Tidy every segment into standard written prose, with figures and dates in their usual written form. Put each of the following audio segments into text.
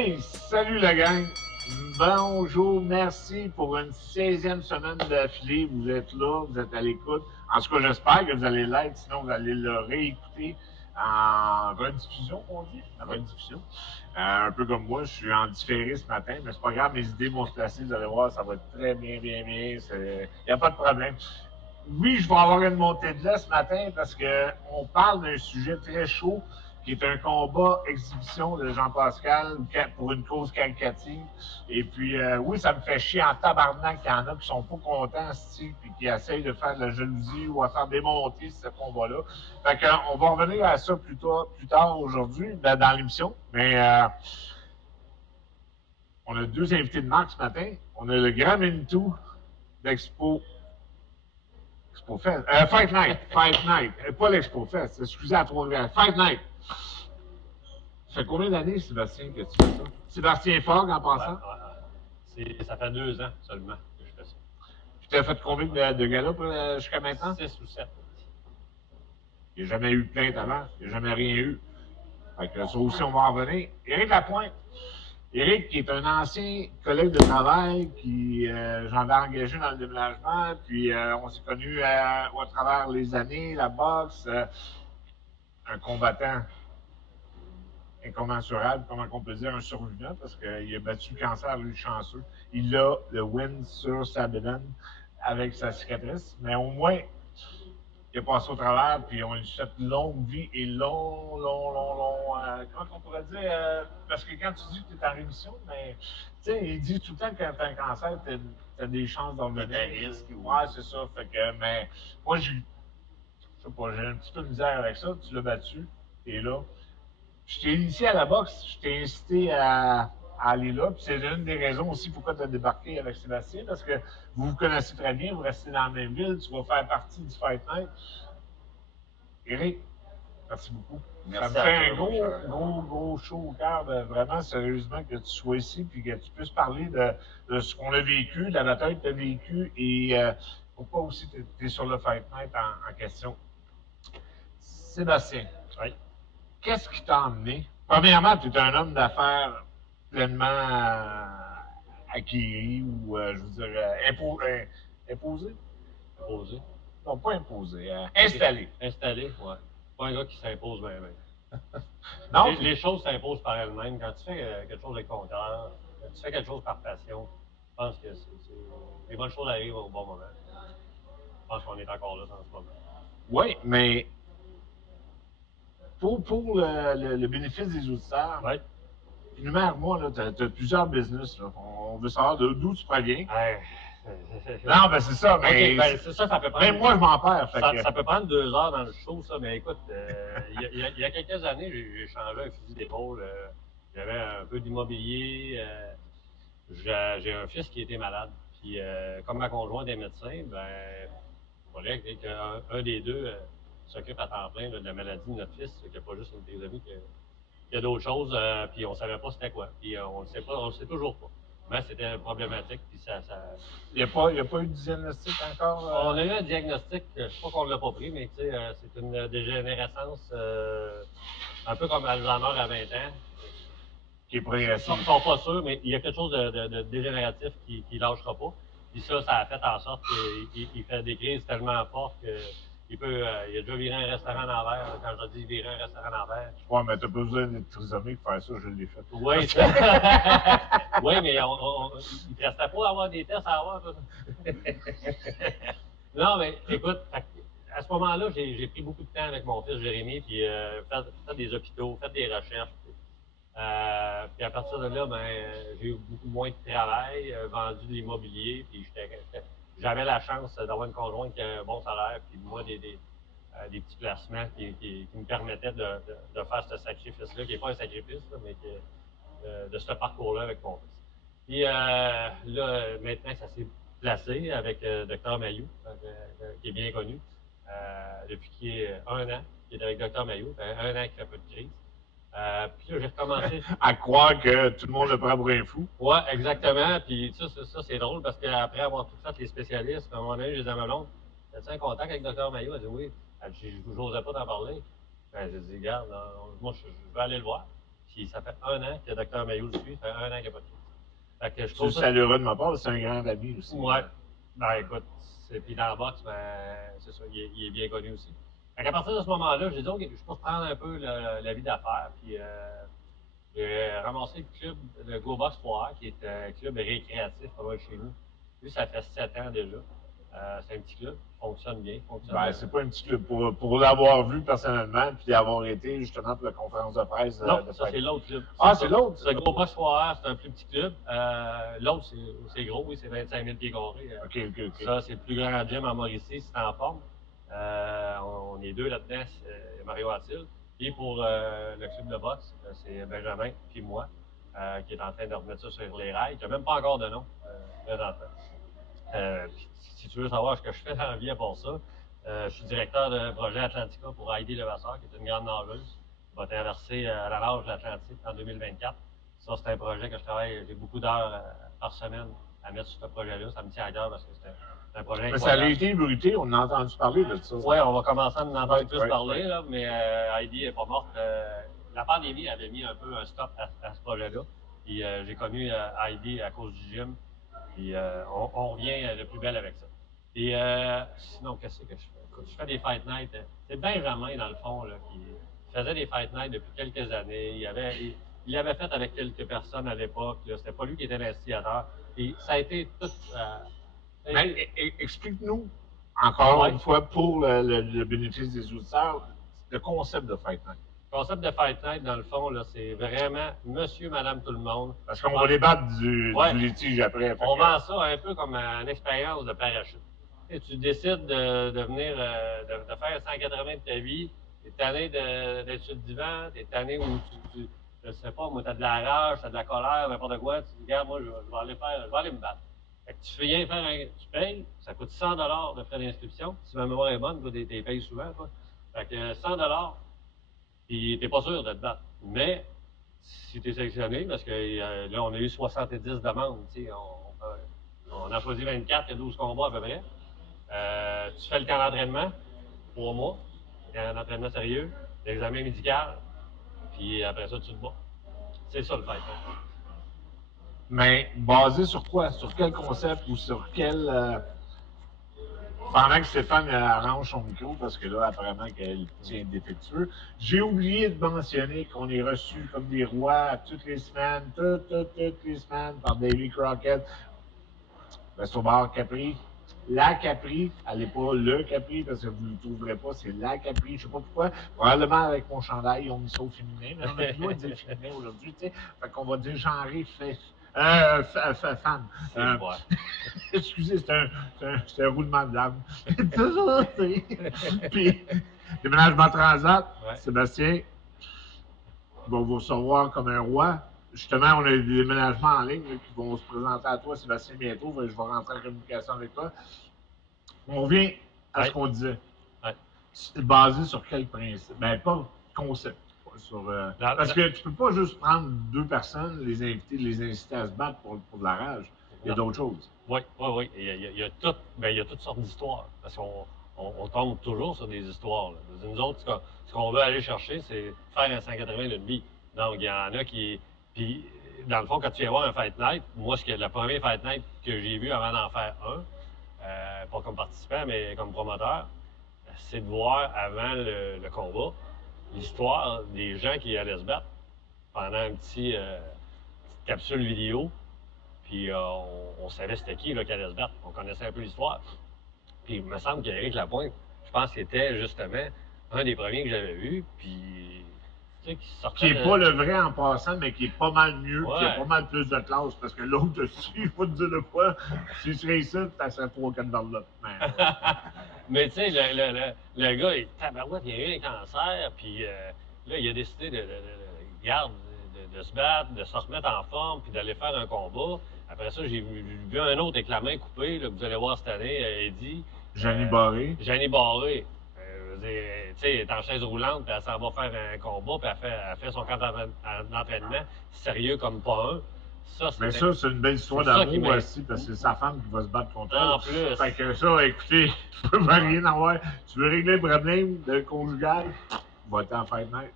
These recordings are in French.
Hey, salut la gang! Bonjour, merci pour une 16e semaine d'affilée. Vous êtes là, vous êtes à l'écoute. En tout cas, j'espère que vous allez l'être, sinon vous allez le réécouter en rediffusion, on dit, en rediffusion. Un peu comme moi, je suis en différé ce matin, mais c'est pas grave, mes idées vont se placer, vous allez voir, ça va être très bien. Il n'y a pas de problème. Oui, je vais avoir une montée de lait ce matin parce qu'on parle d'un sujet très chaud qui est un combat exhibition de Jean-Pascal pour une cause caritative. Et puis, oui, ça me fait chier en tabarnak qu'il y en a qui sont pas contents, style, puis qui essayent de faire de la jalousie ou à faire démonter ce combat-là. Fait qu'on va revenir à ça plus tard aujourd'hui dans l'émission. Mais on a deux invités de marque ce matin. On a le grand Manitou d'Expo Fest. Fight Night. Fight Night. Pas l'Expo Fest. Excusez à Trois-Rivières. Fight Night. Ça fait combien d'années, Sébastien, que tu fais ça? Sébastien Fogg, en passant? Ça fait 2 ans seulement que je fais ça. Tu as fait combien de galas jusqu'à maintenant? 6 ou 7. Il n'y a jamais eu de plainte avant. Il n'y a jamais rien eu. Fait que ça aussi, on va en revenir. Éric Lapointe. Éric, qui est un ancien collègue de travail, qui j'avais engagé dans le déménagement, puis on s'est connus à travers les années, la boxe, un combattant incommensurable, comment on peut dire, un survivant, parce qu'il a battu le cancer, lui, chanceux. Il a le win sur sa bedaine avec sa cicatrice, mais au moins, il a passé au travers, puis on a eu cette longue vie et long, comment on pourrait dire, parce que quand tu dis que tu es en rémission, mais, tu sais, il dit tout le temps que quand tu as un cancer, tu as des chances d'en revenir. Des risques. Ouais, c'est ça, fait que, mais, moi, j'ai un petit peu de misère avec ça, tu l'as battu, t'es là. Je t'ai initié à la boxe, je t'ai incité à aller là. Puis c'est une des raisons aussi pourquoi tu as débarqué avec Sébastien, parce que vous vous connaissez très bien, vous restez dans la même ville, tu vas faire partie du Fight Night. Éric, merci beaucoup. Merci ça me fait à un toi, gros chaud au cœur, vraiment sérieusement, que tu sois ici puis que tu puisses parler de ce qu'on a vécu, de la bataille que tu as vécue et pourquoi aussi tu es sur le Fight Night en question. Sébastien. Oui. Qu'est-ce qui t'a emmené? Premièrement, tu es un homme d'affaires pleinement acquis ou, je veux dire, imposé? Imposé. Non, pas imposé, installé. Installé, ouais. Pas un gars qui s'impose bien. Non? Les choses s'imposent par elles-mêmes. Quand tu fais quelque chose avec ton cœur, quand tu fais quelque chose par passion, je pense que les bonnes choses arrivent au bon moment. Je pense qu'on est encore là dans ce moment. Oui, mais pour le bénéfice des auditeurs, Ouais. énumère-moi, tu as plusieurs business. Là. On veut savoir d'où tu proviens. Ouais. Non, ben c'est ça, mais okay, ben, ça peut prendre. Même moi, je m'en perds. Ça peut prendre 2 heures dans le show, ça, mais écoute, il y a quelques années, j'ai changé un fusil d'épaule. J'avais un peu d'immobilier. J'ai un fils qui était malade. Puis, comme ma conjointe est médecin, ben, il fallait qu'un des deux s'occupe à temps plein de la maladie de notre fils, qu'il n'y a pas juste une trisomie, qu'il y a d'autres choses, puis on ne savait pas c'était quoi. Puis, on le sait toujours pas. Mais c'était problématique. Puis Il n'y a pas eu de diagnostic encore? On a eu un diagnostic, je ne sais pas qu'on ne l'a pas pris, mais c'est une dégénérescence, un peu comme Alzheimer à 20 ans. Qui est progressif. Ils ne sont pas sûrs, mais il y a quelque chose de dégénératif qui ne lâchera pas. Puis ça a fait en sorte qu'il fait des crises tellement fortes qu'il il a déjà viré un restaurant en envers. Quand je dis virer un restaurant en envers. Ouais, mais t'as pas besoin d'être trisomique pour faire ça, je l'ai fait. Oui, oui, mais il ne restait pas à avoir des tests à avoir. Non, mais écoute, à ce moment-là, j'ai pris beaucoup de temps avec mon fils Jérémy, puis fait des hôpitaux, fait des recherches. Puis à partir de là, j'ai eu beaucoup moins de travail, vendu de l'immobilier, puis j'avais la chance d'avoir une conjointe qui a un bon salaire, puis moi, des petits placements qui me permettaient de faire ce sacrifice-là, qui n'est pas un sacrifice, là, mais de ce parcours-là avec mon fils. Puis là, maintenant, ça s'est placé avec Dr Mayou, qui est bien connu, depuis 1 an, qui est avec Dr Mayou, un an qui fait peu de crise. Puis là, j'ai recommencé. À croire que tout le monde le prend pour un fou. Oui, exactement. Puis ça c'est drôle parce qu'après avoir tout fait les spécialistes, à un moment donné, j'ai dit à ma blonde, as-tu un contact avec Dr Maillot? Elle dit oui. Elle dit, je n'osais pas t'en parler. Ben, j'ai dit, regarde, moi, je vais aller le voir. Puis ça fait 1 an que Dr. Mayo le suit, ça fait 1 an qu'il n'a pas de crise. Fait que je Tu trouve le ça. salueras de ma part, c'est un grand ami aussi. Ouais. Ben écoute, puis dans la boxe, ben, c'est ça, il est bien connu aussi. Fait qu'à partir de ce moment-là, j'ai dit, OK, je peux reprendre un peu la vie d'affaires. Puis j'ai ramassé le club, le Go Box Foire, qui est un club récréatif pas loin de chez nous. Lui, ça fait 7 ans déjà. C'est un petit club, fonctionne bien. Ben, c'est pas un petit club. Pour l'avoir vu personnellement, puis avoir été justement pour la conférence de presse. Non, ça c'est l'autre club. Ah, c'est l'autre? Ce Gros Box Foire, c'est un plus petit club. L'autre, c'est gros, oui, c'est 25 000 pieds carrés. OK. Ça, c'est le plus grand gym à Mauricie, si t'es en forme. On est 2 là-dedans, c'est Mario Attil. Puis pour le club de boxe, c'est Benjamin, puis moi, qui est en train de remettre ça sur les rails, qui n'a même pas encore de nom, présentement. Si tu veux savoir ce que je fais dans la vie à part ça, je suis directeur de projet Atlantica pour Heidi Levasseur, qui est une grande nageuse, qui va traverser la nage de l'Atlantique en 2024. Ça, c'est un projet que je travaille, j'ai beaucoup d'heures par semaine à mettre sur ce projet-là. Ça me tient à cœur parce que c'est un projet incroyable. Mais ça a été ébruité, on a entendu parler de ça. Oui, on va commencer à en entendre plus parler, là, mais Heidi n'est pas morte. La pandémie avait mis un peu un stop à ce projet-là. Puis j'ai connu Heidi à cause du gym. Puis on revient le plus belle avec ça. Et sinon, qu'est-ce que je fais? Écoute, je fais des fight nights. C'est Benjamin, dans le fond, là, qui faisait des fight nights depuis quelques années. Il l'avait fait avec quelques personnes à l'époque. C'était pas lui qui était l'instigateur. Et ça a été tout. Mais explique-nous, encore une fois, pour le bénéfice des auditeurs, le concept de Fight Night. Le concept de Fight Night, dans le fond, là, c'est vraiment monsieur, madame, tout le monde. Parce qu'on va débattre du litige après. On vend ça un peu comme une expérience de parachute. Et tu décides de venir, de faire 180 de ta vie, t'es tanné d'être sur le divan, t'es tanné où je sais pas, moi, t'as de la rage, t'as de la colère, n'importe quoi, tu te dis, regarde, moi, je vais aller me battre. Fait que tu viens faire tu payes, ça coûte 100 $ de frais d'inscription. Si ma mémoire est bonne, tu payes souvent, quoi. Fait que 100 $, puis t'es pas sûr de te battre. Mais, si t'es sélectionné, parce que là, on a eu 70 demandes, tu sais, on a choisi 24, il y a 12 combats à peu près. Tu fais le camp d'entraînement, 3 mois, camp d'entraînement sérieux, l'examen médical, puis après ça, tu te bats. C'est ça le fait. Mais basé sur quoi? Sur quel concept ou sur quel... Pendant que Stéphane arrange son micro, parce que là, apparemment, qu'elle tient défectueux, j'ai oublié de mentionner qu'on est reçu comme des rois toutes les semaines, toutes les semaines, par Davy Crockett, Resto Bar Capri. La Capri, elle n'est pas le Capri, parce que vous ne le trouverez pas, c'est la Capri, je ne sais pas pourquoi. Probablement avec mon chandail, ils ont mis ça au féminin, mais on a plus le droit de dire féminin aujourd'hui, tu sais. Fait qu'on va dire genré femme. Excusez, c'est un roulement de lame. Puis, déménagement Transat, Sébastien, il va vous recevoir comme un roi. Justement, on a des déménagements en ligne là, qui vont se présenter à toi, Sébastien, bientôt. Je vais rentrer en communication avec toi. On revient à ce qu'on disait. C'est basé sur quel principe? Ben, pas concept. Parce que tu peux pas juste prendre 2 personnes, les inviter, les inciter à se battre pour de la rage. Il y a d'autres choses. Oui. Il y a toutes sortes d'histoires. Parce qu'on tombe toujours sur des histoires. Là. Nous autres, ce qu'on veut aller chercher, c'est faire un 180 d'une vie. Donc, il y en a qui. Puis, dans le fond, quand tu viens voir un Fight Night, moi, le premier Fight Night que j'ai vu avant d'en faire un, pas comme participant, mais comme promoteur, c'est de voir avant le combat l'histoire des gens qui allaient se battre pendant une petite capsule vidéo. Puis on savait c'était qui là, qui allait se battre. On connaissait un peu l'histoire. Puis il me semble qu'Éric Lapointe, je pense que c'était justement un des premiers que j'avais vu. Puis tu sais, qui n'est pas le vrai en passant, mais qui est pas mal mieux, qui a pas mal plus de classe. Parce que l'autre dessus, il faut te dire de quoi. Si tu serais ici, tu serais 3-4 $ là. Mais tu sais, le gars, tabarouette, il a eu un cancer, puis là, il a décidé de se battre, de se remettre en forme, puis d'aller faire un combat. Après ça, j'ai vu un autre avec la main coupée, là, que vous allez voir cette année, Eddie. Jeannie Barré. Jeannie Barré. Tu sais, elle est en chaise roulante, puis elle s'en va faire un combat, puis elle fait son camp d'entraînement sérieux comme pas un. Mais ça, c'est une belle histoire d'amour aussi, parce que c'est sa femme qui va se battre contre elle. En plus. Fait que ça, écoutez, tu peux pas rien avoir. Tu veux régler le problème de conjugal, va-t'en faire mettre.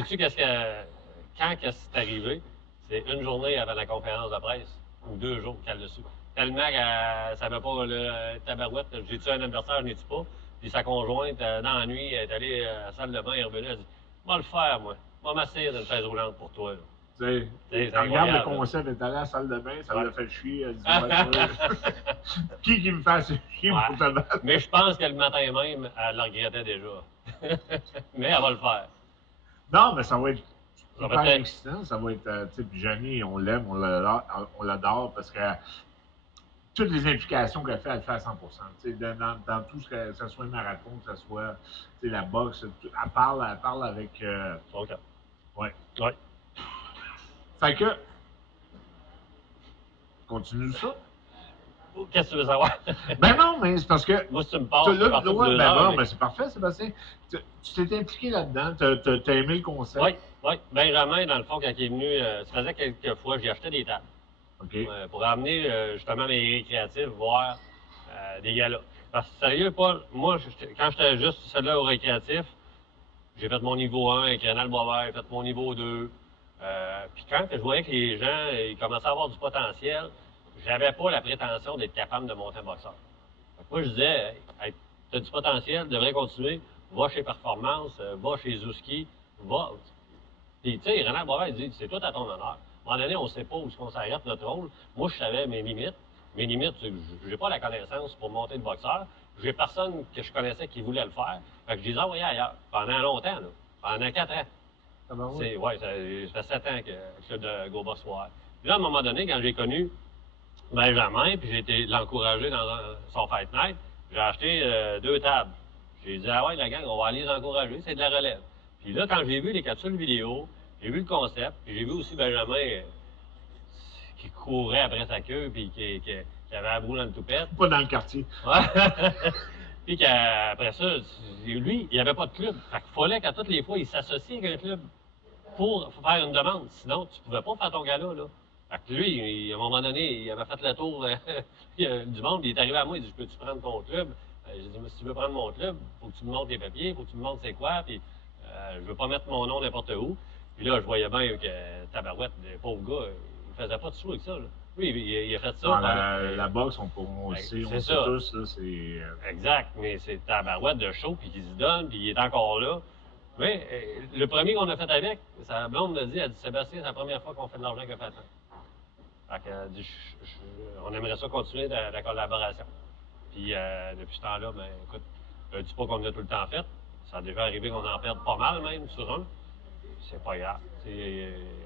sais-tu quand c'est arrivé? C'est une journée avant la conférence de presse, ou 2 jours qu'elle l'a su. Tellement qu'elle savait pas le tabarouette, j'ai-tu un adversaire, je n'ai-tu pas? Puis sa conjointe, dans la nuit, elle est allée à la salle de bain, elle est revenue, elle a dit, va le faire, moi. Va m'asseoir d'une chaise roulante pour toi. Là. Tu sais, C'est regarde le incroyable. concept, elle est allée à la salle de bain, ça Ouais. l'a fait chier. Elle dit, ouais, qui me fait assez chier Ouais. pour te battre? Mais je pense que le matin même, elle le regrettait déjà. Mais elle va le faire. Non, mais ça va être Ça va hyper être- excitant. Ça va être, tu sais, puis Johnny, on l'aime, on l'adore parce que toutes les implications qu'elle fait, elle le fait à 100%. Tu sais, dans tout que ce soit le marathon, que ce soit tu sais, la boxe, elle parle avec. OK. Ouais. Ouais. Fait que, continue ça. Qu'est-ce que tu veux savoir? Ben non, mais c'est parce que. Moi, si tu me passes, Tu je peux partir pour 2 ben heures, non, mais- ben c'est parfait, Sébastien. Tu t'es impliqué là-dedans, t'as aimé le concept. Oui, oui. Benjamin, dans le fond, quand il est venu, ça faisait quelques fois, j'ai acheté des tables. OK. Pour amener justement mes récréatifs voir des galas. Parce que sérieux, Paul, moi, quand j'étais juste celui-là au récréatif, j'ai fait mon niveau 1 avec Rénal Boisvert, j'ai fait mon niveau 2. Puis quand je voyais que les gens ils commençaient à avoir du potentiel, j'avais pas la prétention d'être capable de monter un boxeur. Fait que moi, je disais, hey, tu as du potentiel, tu devrais continuer, va chez Performance, va chez Zuski, va. Puis, tu sais, Renard Boisvert, il dit, c'est tout à ton honneur. À un moment donné, on ne sait pas où on s'arrête notre rôle. Moi, je savais mes limites. Mes limites, c'est que je n'ai pas la connaissance pour monter le boxeur. J'ai personne que je connaissais qui voulait le faire. Fait que je les ai envoyés ailleurs. Pendant longtemps, là. Pendant 4 ans. Ah ben oui. Ça fait 7 ans que je suis de Go Box War. Puis là, à un moment donné, quand j'ai connu Benjamin, puis j'ai été l'encourager dans son Fight Night, j'ai acheté 2 tables. J'ai dit, ah ouais, la gang, on va aller les encourager, c'est de la relève. Puis là, quand j'ai vu les capsules vidéo, j'ai vu le concept, puis j'ai vu aussi Benjamin qui courait après sa queue, puis qui avait la boule dans le toupette. Pas dans le quartier. Ouais. Puis qu'après ça, lui, il n'y avait pas de club. Fait qu'il fallait qu'à toutes les fois, il s'associe avec un club pour faire une demande. Sinon, tu pouvais pas faire ton gala, là. Fait que lui, à un moment donné, il avait fait le tour du monde, puis il est arrivé à moi, il dit, je peux-tu prendre ton club? J'ai dit, mais si tu veux prendre mon club, faut que tu me montres tes papiers, faut que tu me montres c'est quoi, puis je veux pas mettre mon nom n'importe où. Puis là, je voyais bien que Tabarouette, le pauvre gars, il faisait pas de sous avec ça, là. Lui, il a fait ça. Dans la boxe, on le sait, on sait tous, là, c'est. Exact, mais c'est Tabarouette de show, puis qu'il se donne, puis il est encore là. Mais le premier qu'on a fait avec, sa blonde m'a dit, elle dit, Sébastien, c'est la première fois qu'on fait de l'argent que fait. Fait qu'elle dit, on aimerait ça continuer la collaboration. Puis depuis ce temps-là, ben écoute, je ne dis pas qu'on a tout le temps fait. Ça a déjà arrivé qu'on en perde pas mal même sur un. C'est pas grave.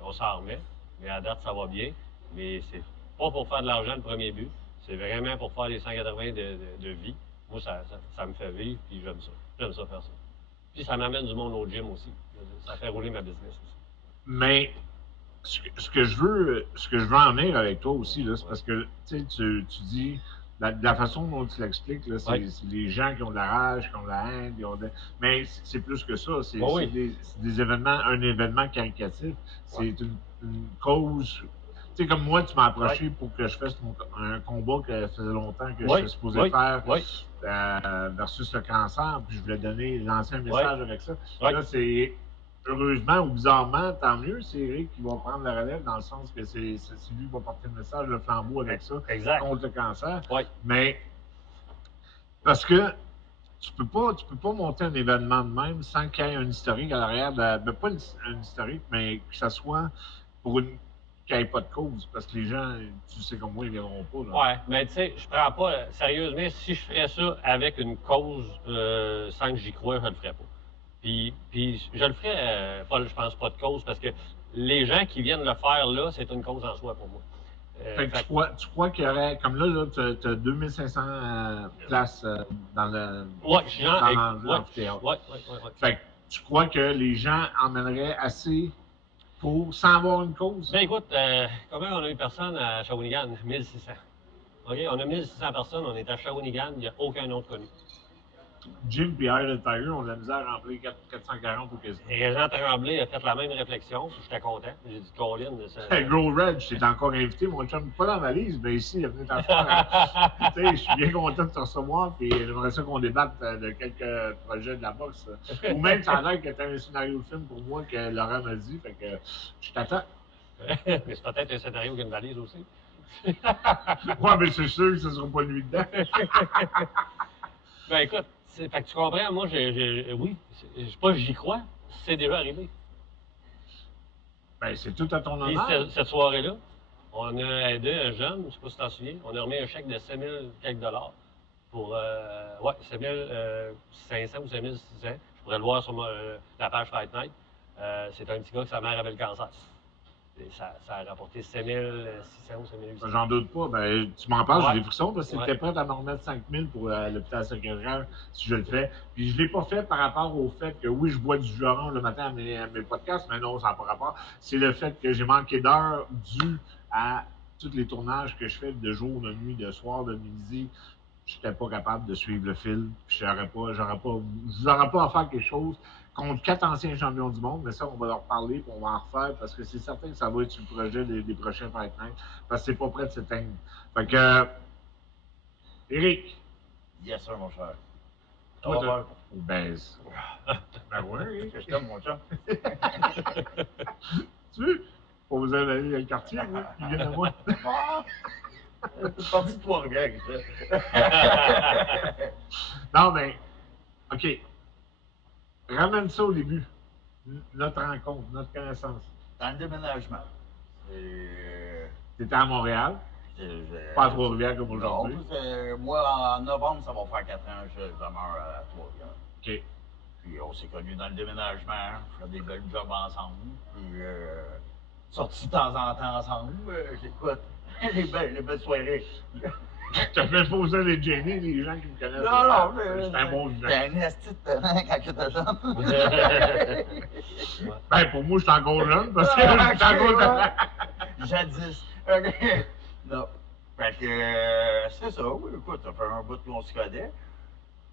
On s'en remet. Mais à date, ça va bien. Mais c'est pas pour faire de l'argent le premier but. C'est vraiment pour faire les 180 de vie. Moi, ça me fait vivre, puis j'aime ça. J'aime ça faire ça. Puis ça m'amène du monde au gym aussi. Ça fait rouler ma business aussi. Mais ce que je veux en venir avec toi aussi, là, c'est parce que tu dis, de la façon dont tu l'expliques, là, c'est les gens qui ont de la rage, qui ont de la haine, mais c'est plus que ça. C'est des événements, un événement caricatif. C'est une cause. Tu sais, comme moi, tu m'as approché pour que je fasse un combat que ça faisait longtemps que je suis supposé faire versus le cancer, puis je voulais lancer un message avec ça. Là, c'est heureusement ou bizarrement, tant mieux, c'est Eric qui va prendre la relève dans le sens que c'est lui qui va porter le message, le flambeau avec ça, contre le cancer. Mais parce que tu peux pas monter un événement de même sans qu'il y ait un historique à l'arrière, pas un historique, mais que ça soit pour qu'il n'y ait pas de cause, parce que les gens, tu sais comme moi, ils ne viendront pas. Là. Ouais, mais tu sais, je prends pas, sérieusement, si je ferais ça avec une cause sans que j'y croie, je le ferais pas. Puis je le ferais, Paul, je pense pas de cause, parce que les gens qui viennent le faire là, c'est une cause en soi pour moi. Tu crois qu'il y aurait, comme là tu as 2500 places dans l'amphithéâtre. Ouais. Fait que tu crois que les gens emmèneraient assez sans avoir une cause? Ben écoute, combien on a eu de personnes à Shawinigan? 1600. OK, on a 1600 personnes, on est à Shawinigan, il n'y a aucun autre connu. Jim et Eye of the Tiger ont de la misère à remplir 440 au casino. Et Jean Tremblay a fait la même réflexion, puis j'étais content. J'ai dit, Colin, Hey, Gros Red, je t'ai encore invité, mon chum, pas dans ma liste, mais ici, il est venu t'asseoir. Tu sais, je suis bien content de te recevoir, puis j'aimerais ça qu'on débatte de quelques projets de la boxe. Ou même, ça a l'air que tu as un scénario de film pour moi que Laurent m'a dit, fait que je t'attends. Mais c'est peut-être un scénario qui a une valise aussi. Ouais, mais c'est sûr que ce ne sera pas lui dedans. Ben écoute, fait que tu comprends, moi, oui, je sais pas, j'y crois, c'est déjà arrivé. Ben, c'est tout à ton Et honneur. cette soirée-là, on a aidé un jeune, je sais pas si tu t'en souviens, on a remis un chèque de 5 000 quelques dollars pour, 5 500 ou 5 600. Je pourrais le voir sur la page Fight Night. C'est un petit gars que sa mère avait le cancer. Et ça a rapporté 5 600 ou 5 800. J'en doute pas. Ben, tu m'en parles, Ouais. j'ai des frissons parce que Ouais. c'était prêt à me remettre 5 000 pour l'hôpital Sacré-Cœur si je le fais. Puis je ne l'ai pas fait par rapport au fait que oui, je bois du jus orange le matin à mes podcasts, mais non, ça n'a pas rapport. C'est le fait que j'ai manqué d'heures dû à tous les tournages que je fais de jour, de nuit, de soir, de midi. Je n'étais pas capable de suivre le fil. Je n'aurais pas à faire quelque chose contre 4 anciens champions du monde, mais ça, on va leur parler, puis on va en refaire, parce que c'est certain que ça va être sur le projet des prochains Fight Night, parce que c'est pas prêt de s'éteindre. Fait que, Eric. Yes, sir, mon cher. Toi, va, ou baise. Ben ouais, Eric. Je t'aime, mon chum. Tu veux? Pour vous aller dans le quartier, oui, il vient de moi. C'est parti de Trois-Rivières, Non, mais, OK. Ramène ça au début. Notre rencontre, notre connaissance. Dans le déménagement. T'étais à Montréal, pas à Trois-Rivières comme aujourd'hui. Non, moi, en novembre, ça va faire 4 ans que je demeure à Trois-Rivières. OK. Puis on s'est connus dans le déménagement, on fait des belles jobs ensemble. Puis sortis de temps en temps ensemble. J'écoute les belles soirées. T'as fait poser les gênés, les gens qui me connaissent. Non, c'est un bon vivant. T'es un esti de talent quand t'étais jeune. Ben, pour moi, je suis encore jeune parce que je suis encore talent. Jadis. Non. Fait que, c'est ça, oui, écoute, ça fait un bout qu'on se connaît.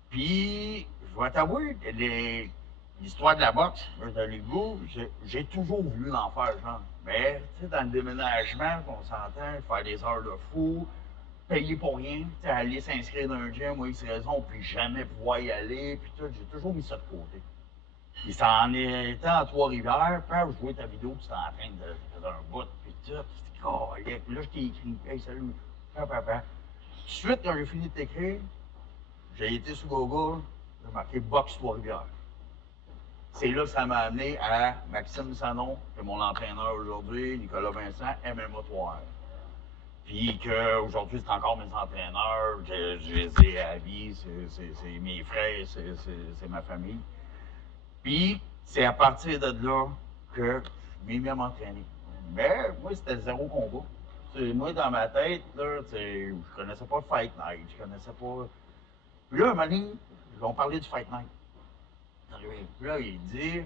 Puis, je vais t'avouer, l'histoire de la boxe, de l'ego, j'ai toujours voulu l'en faire, genre. Mais, tu sais, dans le déménagement, on s'entend, faire des heures de fou, payer pour rien, tu sais, aller s'inscrire dans un gym ou X raison, puis jamais pouvoir y aller, puis tout, j'ai toujours mis ça de côté. Puis ça en était à Trois-Rivières, puis je jouais ta vidéo, puis c'était en train de faire un bout, puis tout, puis c'était puis là, je t'ai écrit, hey, salut, papa. Tout de suite, quand j'ai fini de t'écrire, j'ai été sur Google, j'ai marqué Boxe Trois-Rivières. C'est là que ça m'a amené à Maxime Sanon, qui est mon entraîneur aujourd'hui, Nicolas Vincent, MMA 3R. Puis qu'aujourd'hui, c'est encore mes entraîneurs, je les ai à vie, c'est mes frères, c'est ma famille. Puis, c'est à partir de là que je m'ai mis à m'entraîner. Mais moi, c'était zéro combat. Moi, dans ma tête, là, je connaissais pas le Fight Night, je connaissais pas... Puis là, un moment donné, ils ont parlé du Fight Night. Puis là, il dit,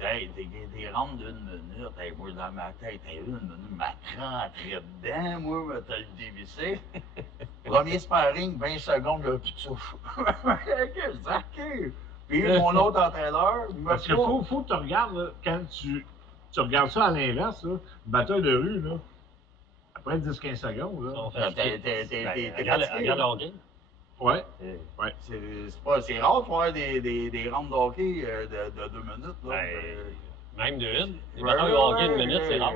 hey, des rounds d'une minute. Hey, moi, dans ma tête, hey, une minute, ma rentrait dedans, moi, t'as le dévissé. Premier sparring, 20 secondes, là, plus de souffle. OK. Puis mon autre entraîneur, Parce qu'il faut que tu regardes, là, quand tu regardes ça à l'inverse, une bataille de rue, là, après 10-15 secondes, là. Regarde le hockey. Ouais. Ouais. C'est rare de voir des rounds de hockey de 2 minutes. Là. Même de une. Les batailles de hockey de 1 minute, c'est rare.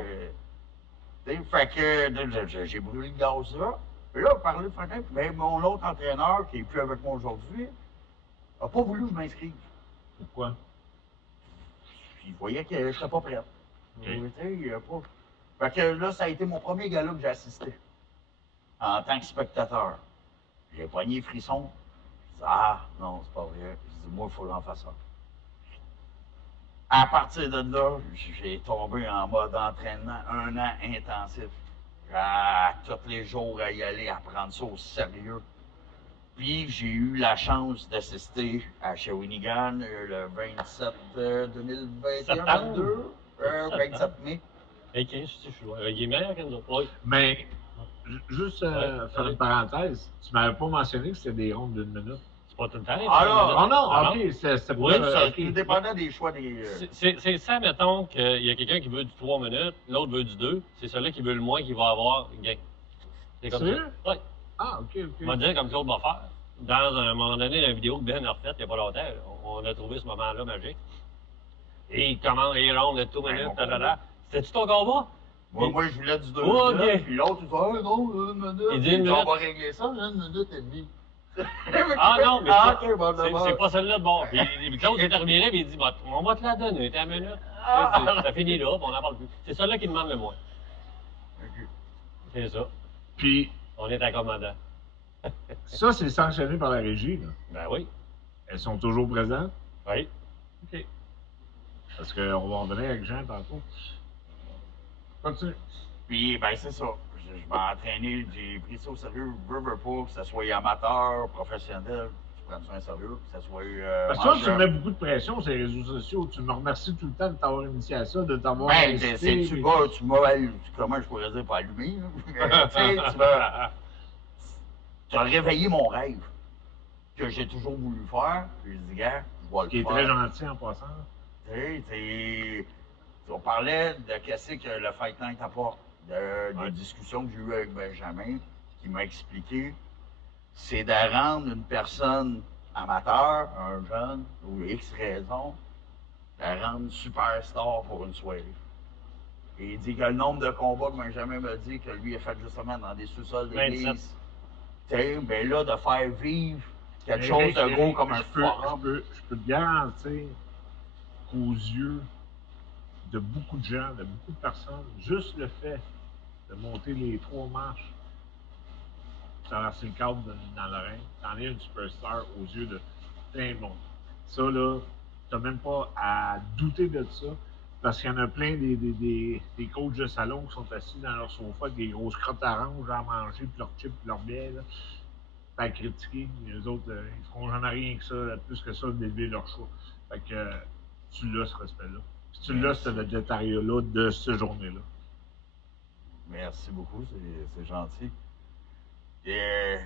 Fait que j'ai brûlé le gaz là. Puis là, parler de Franklin, mais mon autre entraîneur, qui n'est plus avec moi aujourd'hui, n'a pas voulu que je m'inscrive. Pourquoi? Il voyait que je n'étais pas prêt. Okay. Il a pas... Fait que là, ça a été mon premier gala que j'ai assisté en tant que spectateur. J'ai pogné les frissons. Je dis, ah, non, c'est pas vrai. Je dis, moi, il faut que j'en fasse ça. À partir de là, j'ai tombé en mode entraînement 1 an intensif. Tous les jours à y aller, à prendre ça au sérieux. Puis j'ai eu la chance d'assister à Shawinigan le 27 2021, 27 mai. OK, je suis il est meilleur que nous autres. Oui. Mais, juste faire une parenthèse, tu m'avais pas mentionné que c'était des rondes d'1 minute. C'est pas tout le temps. les Ah, 30 non, minutes. Oh non, Ah, ok, c'est Oui, Ça, ok. tout dépendant des choix des. C'est ça, mettons qu'il y a quelqu'un qui veut du 3 minutes, l'autre veut du 2. C'est celui qui veut le moins qui va avoir gain. C'est comme Sérieux? ça. Oui. Ah, ok, On va ok. dire comme Claude va faire. Dans un moment donné, dans une vidéo que Ben a refaite il n'y a pas longtemps, on a trouvé ce moment-là magique. Et il commence les rondes de 2 Ben, minutes, mon tadada. C'était-tu ton combat? Moi, je voulais du 2 Oh, minutes. ok. Puis l'autre, il dit, ah non, 1 minute. Il dit Puis 1 on minute. va régler ça, 1 minute et demie. Ah non, mais ok, bon, c'est pas celle-là de bord. Puis Claude s'est terminé, puis il dit, bah, on va te la donner, t'as 1 minute. Ah. Ça finit là, puis on n'en parle plus. C'est celle-là qui demande le moins. Ok. C'est ça. Puis, On est accommodant. ça, c'est sanctionné par la régie, là. Ben oui. Elles sont toujours présentes. Oui. OK. Parce qu'on va en venir avec Jean tantôt. Continue. Puis, ben, c'est ça. Je m'ai entraîné, j'ai pris ça au sérieux. Veux pas, que ce soit amateur, professionnel, tu prends ça au sérieux, que ce soit. Parce que toi, tu amateur. me mets beaucoup de pression sur les réseaux sociaux. Tu me remercies tout le temps de t'avoir initié à ça, de t'avoir Ben, incité. tu m'as, comment je pourrais dire, pas allumé, là. Tu sais, tu as réveillé mon rêve que j'ai toujours voulu faire. Puis je dis, gars, je vais le Qui est faire. très gentil en passant. Tu sais, on parlait de qu'est-ce que le Fight Night apporte, des discussions que j'ai eues avec Benjamin, qui m'a expliqué, c'est de rendre une personne amateur, un jeune, ou X raison, de rendre superstar pour une soirée. Et il dit que le nombre de combats que Benjamin m'a dit que lui a fait justement dans des sous-sols d'église, tu sais, mais là, de faire vivre quelque chose de gros comme un forum. Je peux te garantir qu'aux yeux de beaucoup de gens, de beaucoup de personnes, juste le fait de monter les 3 marches, traverser le cadre dans l'oreille, t'en es une superstar aux yeux de plein de monde. Ça, là, t'as même pas à douter de ça, parce qu'il y en a plein des coachs de salon qui sont assis dans leur sofa avec des grosses crottes oranges à manger, puis leur chips, puis leur bière, là, à critiquer. Les autres, ils feront jamais rien que ça, plus que ça, d'élever leur choix. Fait que tu l'as, ce respect-là. Puis tu l'as, ce végétariat-là de cette journée-là. Merci beaucoup, c'est gentil. Et,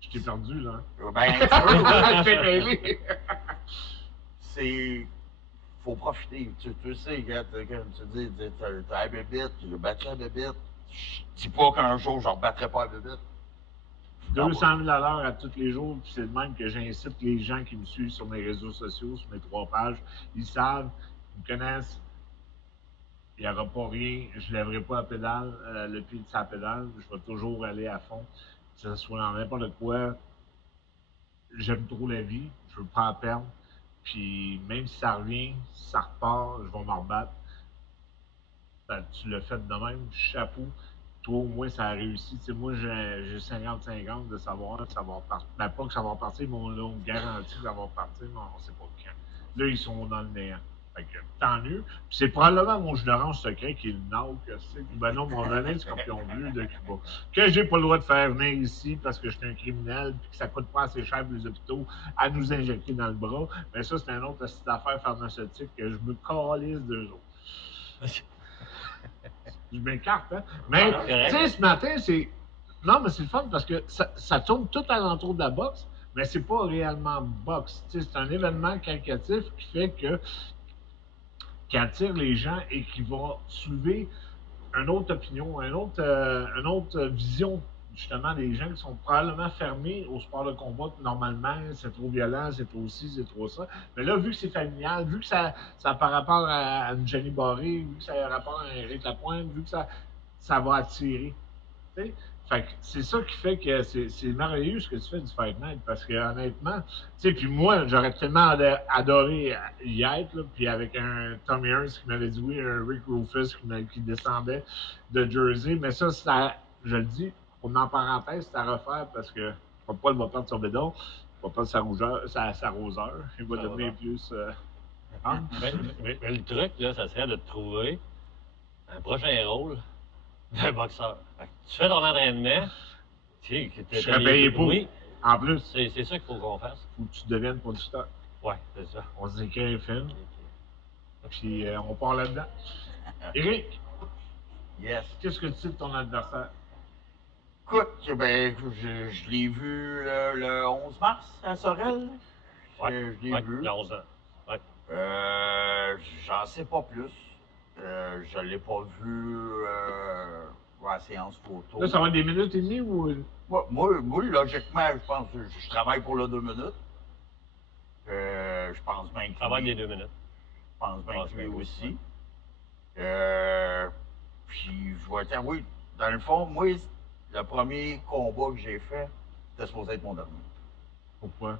Je t'ai perdu, là. ben, Je t'ai mêlé. c'est. Faut profiter. Tu sais, quand tu dis, t'as la bébite, j'ai battu la bébite. Je dis pas qu'un jour, je ne rebattrai pas la bébite. 200 000 à tous les jours, puis c'est de même que j'incite les gens qui me suivent sur mes réseaux sociaux, sur mes 3 pages. Ils savent, ils me connaissent. Il n'y aura pas rien. Je ne lèverai pas la pédale, le pied de sa pédale. Je vais toujours aller à fond. Que ce soit dans n'importe quoi. J'aime trop la vie. Je ne veux pas en perdre. Puis même si ça revient, si ça repart, je vais m'en rebattre. Ben, tu l'as fait de même. Chapeau. Toi, au moins, ça a réussi. Tu sais, moi, j'ai 50-50 de savoir que ça va repartir. Ben, pas que ça va repartir, mais on me garantit que ça va repartir, mais on ne sait pas quand. Là, ils sont dans le néant. Fait que, tant mieux. Puis c'est probablement mon jus d'orange secret qui est le nôtre, que c'est. Ben non, mon donné le scorpion bleu de Cuba. Que j'ai pas le droit de faire venir ici parce que je suis un criminel, puis que ça coûte pas assez cher pour les hôpitaux à nous injecter dans le bras. Mais ça, c'est un autre petite affaire pharmaceutique que je me calisse d'eux autres. Je m'écarte, hein. Mais, tu sais, ce matin, c'est. Non, mais c'est le fun parce que ça tourne tout alentour de la boxe, mais c'est pas réellement boxe. Tu sais, c'est un événement caritatif qui fait que. Qui attire les gens et qui va soulever une autre opinion, une autre vision, justement, des gens qui sont probablement fermés au sport de combat. Normalement, c'est trop violent, c'est trop ci, c'est trop ça. Mais là, vu que c'est familial, vu que ça a par rapport à une Jenny Barré, vu que ça a rapport à un Eric Lapointe, vu que ça va attirer. T'sais? Fait que c'est ça qui fait que c'est merveilleux ce que tu fais du Fight Night, parce que honnêtement, tu sais, puis moi, j'aurais tellement adoré y être, là, puis avec un Tommy Hearns qui m'avait dit oui, un Rick Rufus qui descendait de Jersey, mais ça, je le dis, on en parenthèse, c'est à refaire, parce que Paul va perdre son bédon, il va perdre sa roseur, il va devenir plus... Mais le truc, là, ça serait de te trouver un prochain rôle d'un boxeur. Tu fais ton entraînement, tu sais, je serais payé pour. Oui. En plus, C'est ça qu'il faut qu'on fasse. faut que tu deviennes producteur. Ouais, c'est ça. On s'écrit un film, puis on part là-dedans. Éric, Yes. qu'est-ce que tu sais de ton adversaire? Écoute, ben, je l'ai vu le 11 mars à Sorel. Ouais, Je l'ai ouais, vu. il y a 11 ans. Ouais. J'en sais pas plus. Je l'ai pas vu à la séance photo. Là, ça va être des minutes et demie ou. Moi, logiquement, je pense que je travaille pour le 2 minutes. Je pense bien que Ça va être lui, des 2 minutes. je pense bien que lui oui. aussi. Puis, je vais t'avouer, dans le fond, moi, le premier combat que j'ai fait, c'était supposé être mon dernier. Pourquoi?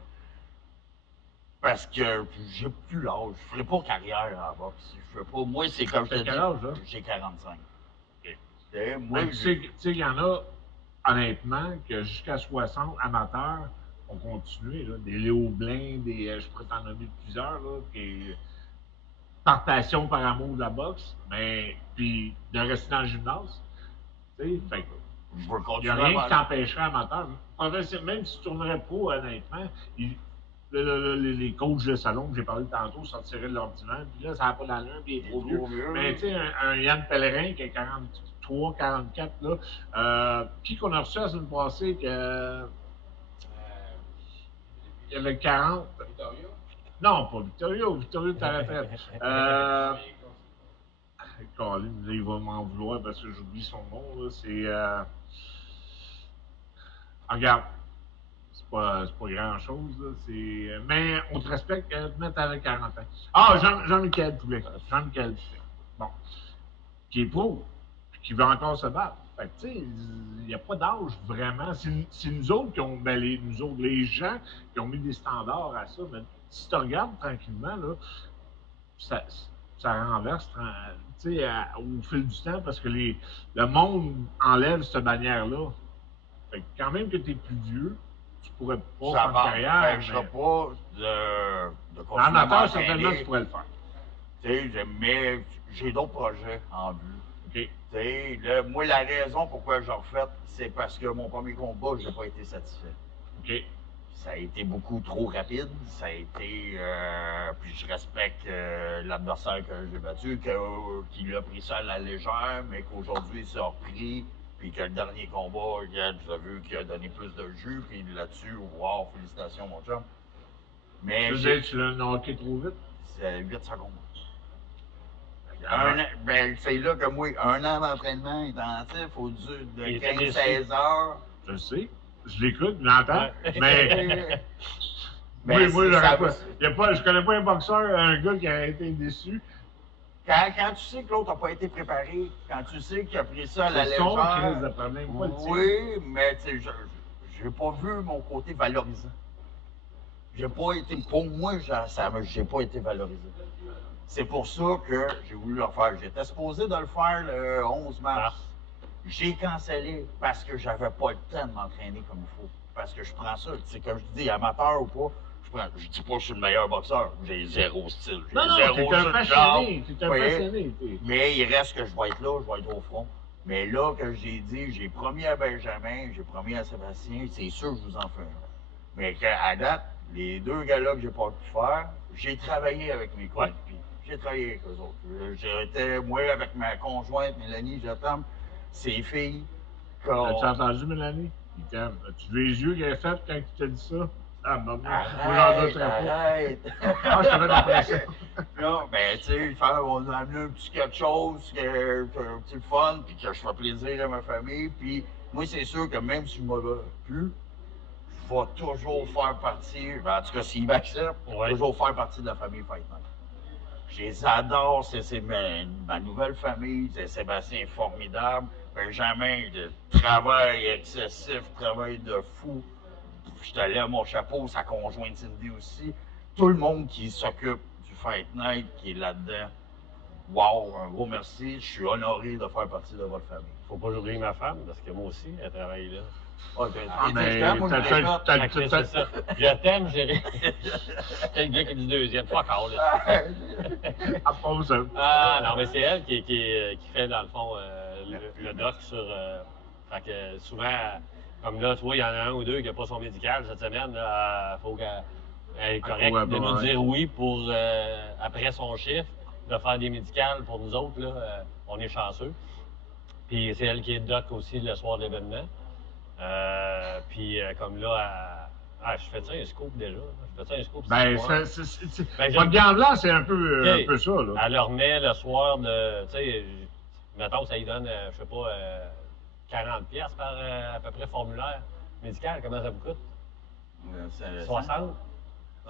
Parce que j'ai plus l'âge. Je ferai pas carrière en boxe. Je fais pas. Moi, c'est comme je te T'as dis. quel âge, là? J'ai 45. Ok. Moi, Ben, tu sais qu'il y en a, honnêtement, que jusqu'à 60 amateurs ont continué. Là. Des Léo Blin, je pourrais t'en nommer plusieurs, là, qui par passion, par amour de la boxe, mais puis de rester dans le gymnase. Tu sais, fait que je veux il continuer n'y a rien à qui t'empêcherait amateur. Même si tu tournerais pro, honnêtement, les coachs de salon que j'ai parlé tantôt sortiraient de leur divan, puis là, ça n'a pas d'allure, puis il est trop vieux. Mais tu sais, un Yann Pellerin qui a 43, 44, là, qui qu'on a reçu la semaine passée, que, il y avait 40. Victoria? Non, pas Victoria. Victoria est à la retraite. Colin, là, il va m'en vouloir parce que j'oublie son nom. Là. C'est. Regarde, c'est pas grand-chose. Là. Mais on te respecte même avec 40 ans. Ah, Jean-Michel Poulet. Jean-Michel Poulet. Bon. Qui est pro, puis qui veut encore se battre. Fait que, tu sais, il n'y a pas d'âge vraiment. C'est nous autres qui ont. Ben, nous autres, les gens qui ont mis des standards à ça. Mais si tu regardes tranquillement, là, ça renverse au fil du temps parce que le monde enlève cette bannière-là. Fait que quand même que tu es plus vieux, tu pourrais pas faire une carrière. Je serais pas de continuer en amateur, à certainement, m'entraîner. tu pourrais le faire. Tu sais, mais j'ai d'autres projets en vue. OK. Tu sais, moi, la raison pourquoi je refais, c'est parce que mon premier combat, je n'ai pas été satisfait. OK. Ça a été beaucoup trop rapide. Ça a été. Puis je respecte l'adversaire que j'ai battu, qu'il a pris ça à la légère, mais qu'aujourd'hui il s'est repris. Puis que le dernier combat, regarde, tu as vu qu'il a donné plus de jus, puis là-dessus, wow, félicitations, mon chum. Mais. Tu l'as knocké trop vite? C'est 8 secondes. Ben, c'est là que moi, 1 an d'entraînement intensif au dessus de 15-16 heures. Je sais. Je l'écoute, je l'entends. Ouais. Mais. Ben, moi, je connais pas un boxeur, un gars qui a été déçu. Quand tu sais que l'autre n'a pas été préparé, quand tu sais qu'il a pris ça à la légère. Oui, mais tu sais, j'ai pas vu mon côté valorisant. J'ai pas été, pour moi, j'ai pas été valorisé. C'est pour ça que j'ai voulu le faire. J'étais supposé de le faire le 11 mars. J'ai cancellé parce que j'avais pas le temps de m'entraîner comme il faut. Parce que je prends ça, tu sais, comme je dis, amateur ou pas, je dis pas que je suis le meilleur boxeur. J'ai zéro style. Non, t'es un passionné. T'es un passionné. Mais il reste que je vais être là, je vais être au front. Mais là, que j'ai dit, j'ai promis à Benjamin, j'ai promis à Sébastien, c'est sûr que je vous en ferai un. Mais à date, les 2 gars-là que j'ai pas pu faire, j'ai travaillé avec mes coéquipiers. J'ai travaillé avec eux autres. J'étais, moi, avec ma conjointe, Mélanie, je t'aime, ses filles. As-tu entendu, Mélanie? Il t'aime. As-tu vu les yeux qu'elle a fait quand tu t'as dit ça? Ah, maman, moi, j'en douterais pas. Arrête! Ah, je t'avais l'impression. Non, ben, tu sais, on a amené un petit quelque chose, un petit fun, puis que je fais plaisir à ma famille. Puis, moi, c'est sûr que même si je ne m'en plus, je vais toujours faire partie, ben, en tout cas, s'ils m'acceptent, toujours faire partie de la famille Fight Night. Je les adore, c'est ma nouvelle famille, Sébastien est formidable, Benjamin, de travail excessif, travail de fou. Je te lève mon chapeau, sa conjointe Cindy aussi. Tout le monde qui s'occupe du Fight Night, qui est là-dedans. Wow, un gros merci. Je suis honoré de faire partie de votre famille. Faut pas oublier ma femme, parce que moi aussi, elle travaille là. C'est ça. Je t'aime, Jérémy. C'est le gars qui dit deuxième. Fuck all, là. Ah, non, mais c'est elle qui fait, dans le fond, le doc sur. Fait que souvent, comme là, tu vois, il y en a un ou deux qui n'a pas son médical cette semaine. Il faut qu'elle est correcte de nous dire oui pour, après son chiffre, de faire des médicales pour nous autres. Là, on est chanceux. Puis c'est elle qui est doc aussi le soir de l'événement. Puis comme là, je fais ça un scoop déjà. Je fais ça un scoop. Ben, Ben, votre gant blanc, c'est un peu, Ok. un peu ça, là. Elle leur met le soir de. Tu sais, mettons, ça lui donne, je sais pas, 40$ par à peu près formulaire médical. Comment ça vous coûte? 60?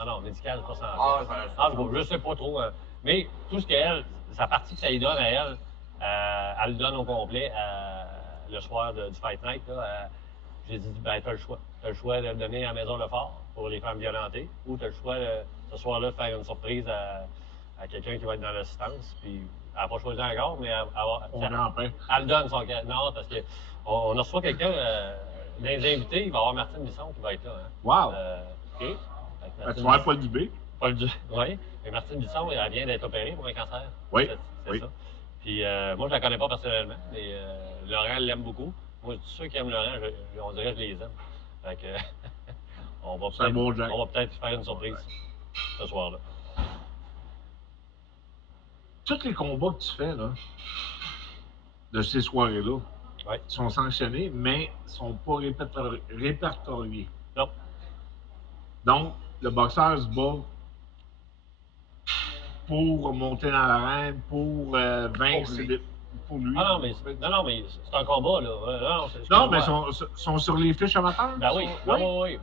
Non, médical, 60$. Je sais pas trop. Mais tout ce qu'elle, sa partie que ça lui donne à elle, elle le donne au complet le soir du Fight Night. J'ai dit, ben, t'as le choix. T'as le choix de le donner à la Maison Lefort pour les femmes violentées, ou t'as le choix, ce soir-là, de faire une surprise à quelqu'un qui va être dans l'assistance. Puis, elle n'a pas choisi encore, mais elle donne son cas. Non, parce qu'on reçoit quelqu'un, dans les invités, il va y avoir Martine Bisson qui va être là. Hein. Wow! OK. Ben, tu vas avoir Paul Dubé. Oui, mais Martine Bisson, elle vient d'être opérée pour un cancer. Oui, c'est ça. Puis moi, je la connais pas personnellement, mais Laurent l'aime beaucoup. Moi, tous ceux qui aiment Laurent, on dirait que je les aime. Fait que, on va peut-être faire une surprise ce soir-là. Tous les combats que tu fais, là, de ces soirées-là, sont sanctionnés, mais ne sont pas répertoriés. Non. Donc, le boxeur se bat pour monter dans l'arène, pour vaincre pour lui. Ah non, mais c'est un combat, là. Non, mais ils sont sur les fiches amateurs? Ben oui, oui,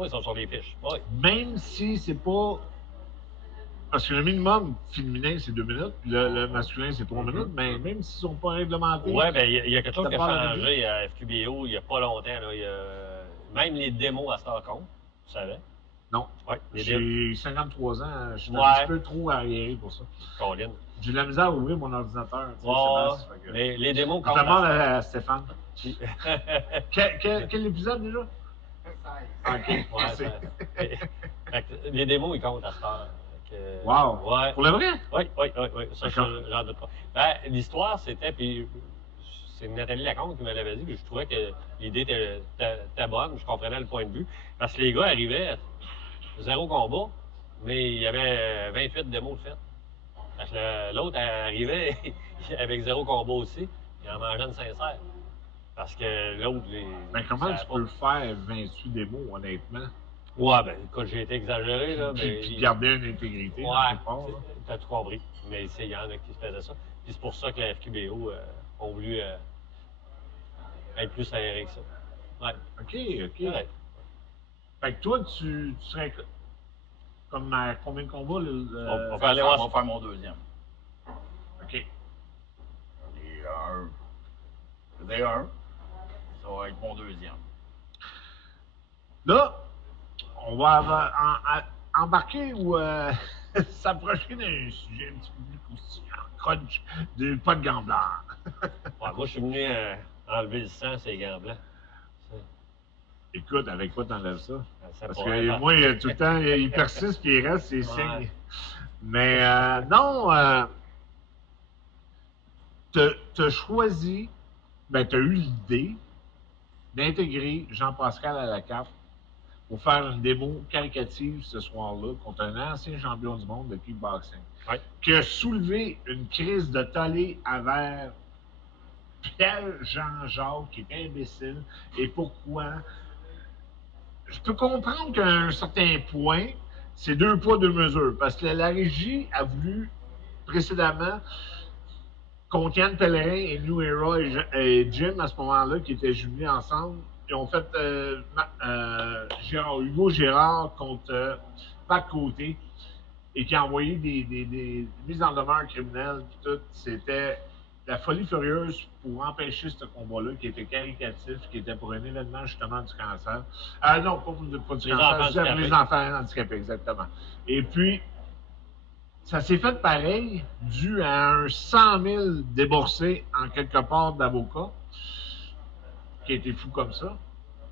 ils sont sur les fiches. Oui. Même si c'est pas... Parce que le minimum féminin, c'est 2 minutes, puis le masculin, c'est 3 minutes, mais même s'ils ne sont pas réglementés... Oui, bien, il y a quelque chose qui a changé à FQBO il n'y a pas longtemps. Là. Même les démos à Stockholm, tu savais? Non. Ouais, j'ai 53 ans, je suis un petit peu trop arriéré pour ça. Colin. J'ai de la misère à ouvrir mon ordinateur. Mais les démos comptent. Je demande à Stéphane. Quel épisode déjà? 16. OK. Les démos, ils comptent à cette heure. Wow! Ouais. Pour le vrai? Oui. Ça, j'en doute pas. Ben, l'histoire, c'était, puis c'est Nathalie Lacombe qui me l'avait dit, puis je trouvais que l'idée était bonne, je comprenais le point de vue. Parce que les gars arrivaient, 0 combat, mais il y avait 28 démos de fait. Parce que l'autre arrivait avec 0 combat aussi, il en mangeait une sincère. Parce que l'autre, mais comment tu peux faire 28 démos, honnêtement? Ouais, ben, écoute, j'ai été exagéré, là. Puis garder une intégrité. Ouais, t'as tout compris. Mais il y en a qui faisaient ça. Puis c'est pour ça que la FQBO ont voulu être plus aéré que ça. Ouais. OK. Ouais. Fait que toi, tu serais comme à combien de combats? On va faire mon deuxième. OK. J'ai un. Ça va être mon deuxième. Là, on va embarquer ou s'approcher d'un sujet un petit peu plus croustillant. Crunch, pas de gants blancs. Ouais, moi, je suis venu enlever le sang, ces gants blancs. Écoute, avec quoi t'enlèves ça? Parce que moi, tout le temps, il persiste puis il reste, c'est signe. Mais non, t'as choisi, t'as eu l'idée d'intégrer Jean-Pascal à la carte pour faire une démo caricative ce soir-là contre un ancien champion du monde de kickboxing. Qui a soulevé une crise de tollé envers Pierre Jean-Jacques, qui est imbécile. Et pourquoi? Je peux comprendre qu'à un certain point, c'est 2 poids, 2 mesures. Parce que la régie a voulu précédemment contre Yann Pellerin et New Era et Jim à ce moment-là, qui étaient jumelés ensemble. Ils ont fait Hugo Gérard contre Pat Côté et qui a envoyé des mises en demeure criminelles. Tout. C'était la folie furieuse pour empêcher ce combat-là, qui était caricatif, qui était pour un événement justement du cancer. Non, pas du cancer, pour les enfants handicapés, exactement. Et puis, ça s'est fait pareil, dû à un 100 000 déboursés en quelque part d'avocats, qui a été fou comme ça.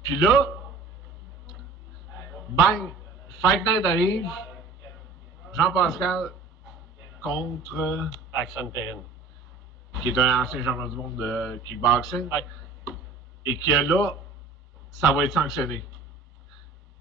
Puis là, bang, Fight Night arrive, Jean-Pascal contre... Axon Perrin. Qui est un ancien champion du monde de kickboxing. Et que là, ça va être sanctionné.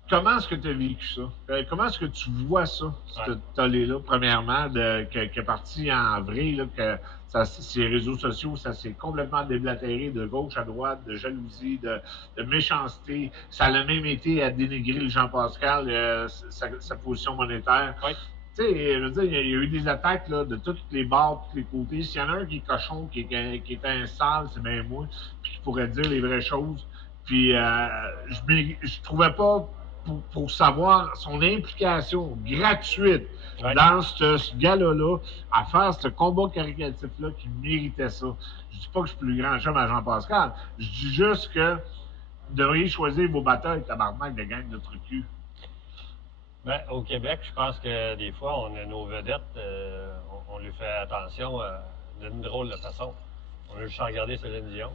comment est-ce que tu as vécu ça? Comment est-ce que tu vois ça, cette tollé-là, premièrement, qui est parti en avril, là, que ces réseaux sociaux, ça s'est complètement déblatéré de gauche à droite, de jalousie, de méchanceté. Ça a même été à dénigrer le Jean-Pascal, sa position monétaire. Oui. Tu sais, je veux dire, il y a eu des attaques là, de tous les bords, de tous les côtés. S'il y en a un qui est cochon, qui est un sale, c'est bien moi, puis qui pourrait dire les vraies choses. Puis je trouvais pas, pour savoir son implication gratuite dans ce gala-là, à faire ce combat caricatif-là qui méritait ça. Je dis pas que je suis plus grand chum à Jean-Pascal. Je dis juste que vous devriez choisir vos batailles, tabarnak, de gang de trucs cul. Ben, au Québec, je pense que des fois, on a nos vedettes, on lui fait attention d'une drôle de façon. On a juste regardé Céline Dion.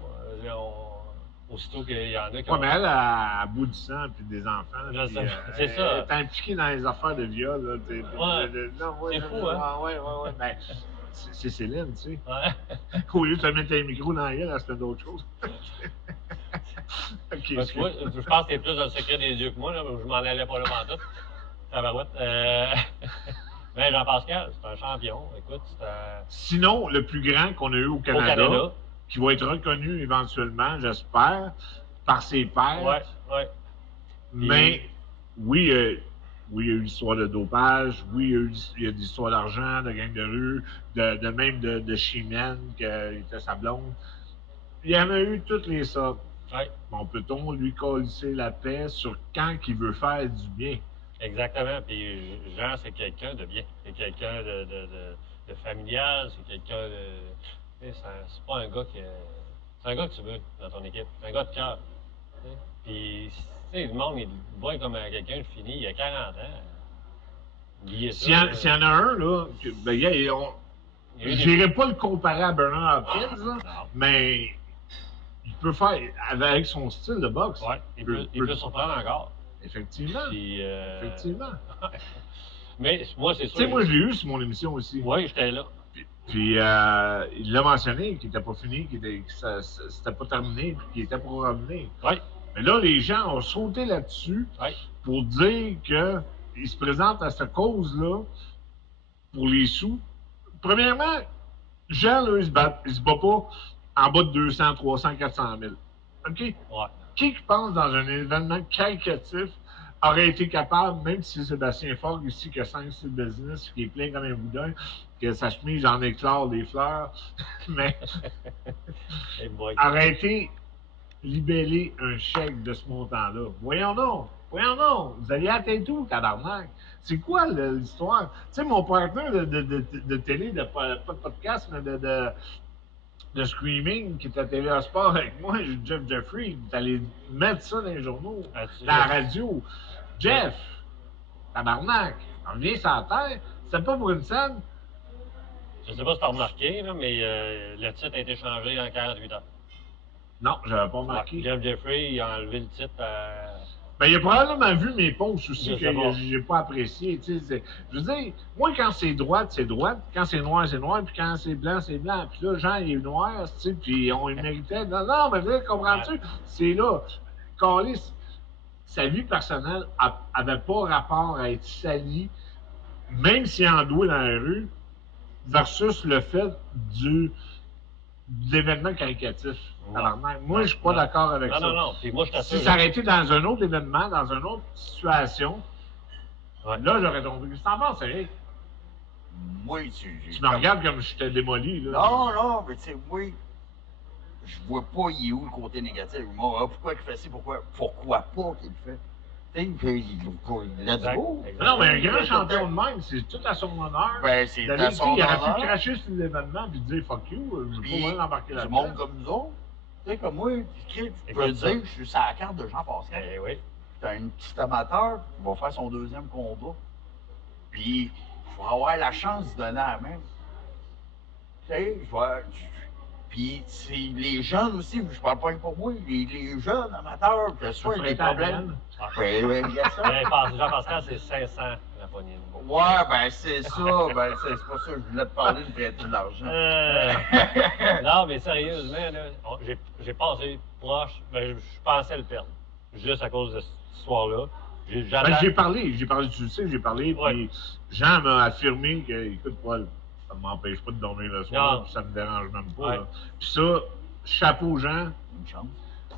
Aussitôt qu'il y en a qui mais elle a bout du sang puis des enfants. C'est ça. Elle est impliquée dans les affaires de viol. Là, c'est fou, hein? Ouais. Ben, c'est Céline, tu sais. Ouais. Au lieu de te mettre un micro dans la gueule, elle se fait d'autres choses. Okay, parce que moi, je pense que t'es plus dans le secret des dieux que moi, là, je m'en allais pas là pendant tout. Tabarouette. Ben, Jean-Pascal, c'est un champion. Écoute, c'est un... Sinon, le plus grand qu'on a eu au Canada, qui va être reconnu éventuellement, j'espère, par ses pairs. Ouais. Mais, oui, il y a eu l'histoire de dopage, oui, il y a des histoires d'argent, de gang de rue, même de Chimène, qui était sa blonde. Il y en a eu toutes les sortes. Ouais. Bon, peut-on lui coller la paix sur quand il veut faire du bien? Exactement. Puis Jean, c'est quelqu'un de bien. C'est quelqu'un de familial. C'est quelqu'un de... C'est pas un gars qui... C'est un gars que tu veux dans ton équipe. C'est un gars de cœur. Puis, tu sais, le monde, il voit comme quelqu'un de fini. Il a 40 ans. S'il y en a un, là, je n'irais pas le comparer à Bernard Hopkins, là, mais il peut faire, avec son style de boxe. Ouais, il peut surprendre encore. Effectivement. Puis, Effectivement. Mais moi, c'est sûr. Tu sais, moi, je l'ai eu sur mon émission aussi. Oui, j'étais là. Puis il l'a mentionné, qu'il n'était pas fini, que c'était pas terminé, puis qu'il était pour revenir. Oui. Mais là, les gens ont sauté là-dessus pour dire qu'ils se présentent à cette cause-là pour les sous. Premièrement, Jean, là, il se bat pas en bas de 200, 300, 400 000. OK? Ouais. Qui pense dans un événement qualitatif aurait été capable, même si c'est Sébastien Fogg ici qui a 5-6 business, qui est plein comme un boudin, que sa chemise en éclore des fleurs, mais aurait été libellé un chèque de ce montant-là. Voyons donc, vous alliez atteindre tout, tabarnak. C'est quoi l'histoire? Tu sais, mon partenaire de télé, pas de podcast, mais de streaming qui était à TVA Sport avec moi, Jeff Jeffrey, vous allez mettre ça dans les journaux, dans la radio. Jeff, tabarnak, on revient sur la terre, c'était pas pour une scène. Je sais pas si tu as remarqué, là, mais le titre a été changé en 48 heures. Non, j'avais pas remarqué. Ouais, Jeff Jeffrey, il a enlevé le titre à... Ben, il a probablement vu mes posts aussi que j'ai pas apprécié. Je veux dire, moi, quand c'est droite, c'est droite. Quand c'est noir, c'est noir. Puis quand c'est blanc, c'est blanc. Puis là, Jean, il est noir, puis on le méritait. Non, mais là, comprends-tu? C'est là. Carlis, sa vie personnelle avait pas rapport à être sali, même s'il est endoué dans la rue, versus le fait de l'événement caricatif. Moi, je suis pas d'accord avec ça. Non. Puis moi, je t'assure. Si ça aurait été dans un autre événement, dans une autre situation, là, j'aurais tombé. Qu'est-ce que t'en penses, Eric? Moi, tu me regardes comme je t'ai démoli, là. Non, mais tu sais, moi, je vois pas il est où le côté négatif. Moi, pourquoi il fait ça? Pourquoi pas qu'il le fait? Let's go. Non, mais un grand champion de même, c'est tout à son honneur. Ben, c'est à son honneur. Il aurait pu cracher sur l'événement et dire fuck you, je veux pas vraiment embarquer là-dedans. Du monde comme nous autres, tu sais, comme moi, tu peux dire que je suis sur la carte de Jean-Pascal. Eh oui. T'as un petit amateur qui va faire son deuxième combat. Puis, il faut avoir la chance de donner la main. Tu sais, puis c'est les jeunes aussi, je parle pas pour moi, les jeunes amateurs, que ce soit des problèmes. Jean-Pascal, c'est 500 la poignée de mots. Ouais, ben c'est ça. C'est pas ça que je voulais te parler de prêter de l'argent. Non, mais sérieusement, là, j'ai passé proche, je pensais le perdre. Juste à cause de cette histoire-là. J'ai parlé, tu le sais, j'ai parlé, puis Jean m'a affirmé que, écoute, Paul, ça ne m'empêche pas de dormir le soir, puis ça me dérange même pas. Là. Puis ça, chapeau Jean. Une chance.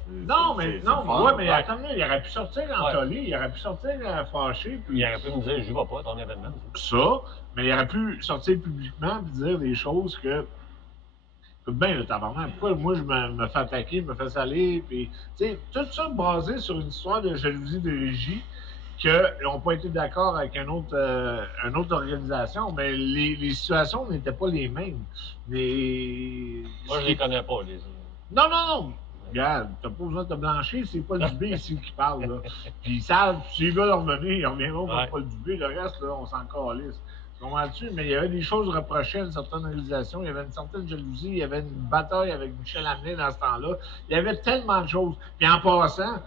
Non, mais attends, il aurait pu sortir entolé, il aurait pu sortir fâché. Puis... Il aurait pu me dire, je vais pas à ton événement. Ça, mais il aurait pu sortir publiquement et dire des choses que. Écoute bien, le tabarnak, pourquoi moi je me fais attaquer, me fais saler, puis. Tu sais, tout ça basé sur une histoire de jalousie de régie qu'ils n'ont pas été d'accord avec une autre organisation, mais les situations n'étaient pas les mêmes. Moi, je les connais pas, les autres. Non. Regarde, t'as pas besoin de te blanchir, c'est Paul Dubé ici qui parle, là. Puis ils savent, s'ils veulent revenir, ils reviendront contre Paul Dubé. Le reste, là, on s'en calisse. Tu comprends-tu? Mais il y avait des choses reprochées à une certaine organisation. Il y avait une certaine jalousie. Il y avait une bataille avec Michel Amené dans ce temps-là. Il y avait tellement de choses. Puis en passant,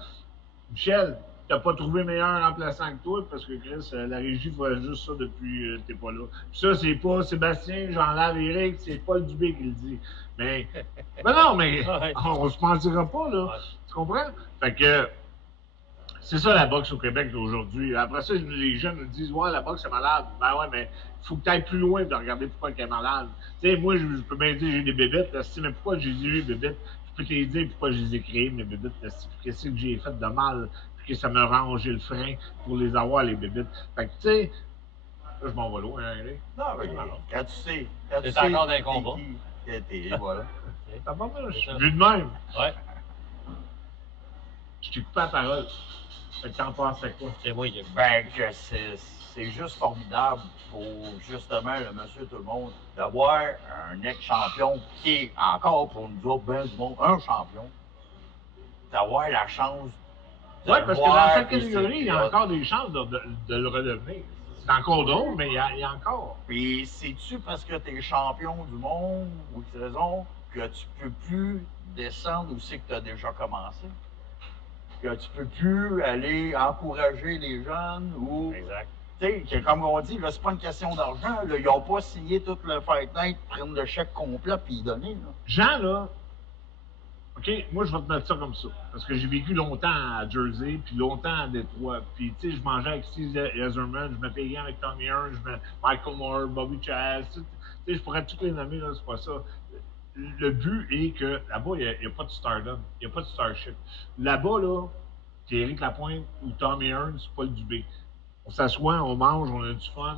Michel, t'as pas trouvé meilleur remplaçant que toi parce que Chris, la régie fait juste ça depuis t'es pas là. Puis ça, c'est pas Sébastien, Jean-Lave, Éric, c'est Paul Dubé qui le dit. Mais non, mais on se mentira pas, là. Tu comprends? Fait que c'est ça la boxe au Québec d'aujourd'hui. Après ça, les jeunes nous disent ouais, la boxe est malade. Ben ouais, mais il faut que tu ailles plus loin de regarder pourquoi elle est malade. Tu sais, moi, je peux bien dire j'ai des bébites, mais pourquoi j'ai eu des bébites? Je peux te dire pourquoi je les ai créées, mes bébites, qu'est-ce que j'ai fait de mal, puis que ça me rangé le frein pour les avoir, les bébites. Fait que tu sais, là, je m'en vais loin, hein, non, mais quand tu sais. C'est encore d'un combat. Voilà. T'as pas mal, je suis vu de même. Ouais. Je t'ai coupé la parole. Fait que t'en penses quoi? C'est moi qui ai Ben, que c'est juste formidable pour justement le monsieur tout le monde d'avoir un ex-champion qui est encore pour nous autres, ben du monde, un champion. D'avoir la chance de ouais, parce que voir dans cette catégorie, il y a encore des chances de le redevenir. C'est encore drôle, mais il y a encore. Puis, c'est-tu parce que tu es champion du monde ou X raison que tu peux plus descendre où c'est que tu as déjà commencé? Que tu peux plus aller encourager les jeunes ou. Exact. Tu sais, comme on dit, là, c'est pas une question d'argent. Ils n'ont pas signé tout le Fight Night, prendre le chèque complet puis y donner. Là. Jean, là, OK, moi, je vais te mettre ça comme ça. Parce que j'ai vécu longtemps à Jersey, puis longtemps à Détroit. Puis, tu sais, je mangeais avec Steve Ezerman, je me payais avec Tommy Hearn, Michael Moore, Bobby Chaz. Tu sais, je pourrais tous les nommer, là, c'est pas ça. Le but est que là-bas, il n'y a pas de stardom, il n'y a pas de starship. Là-bas, là, c'est Éric Lapointe ou Tommy Hearn, c'est Paul Dubé. On s'assoit, on mange, on a du fun.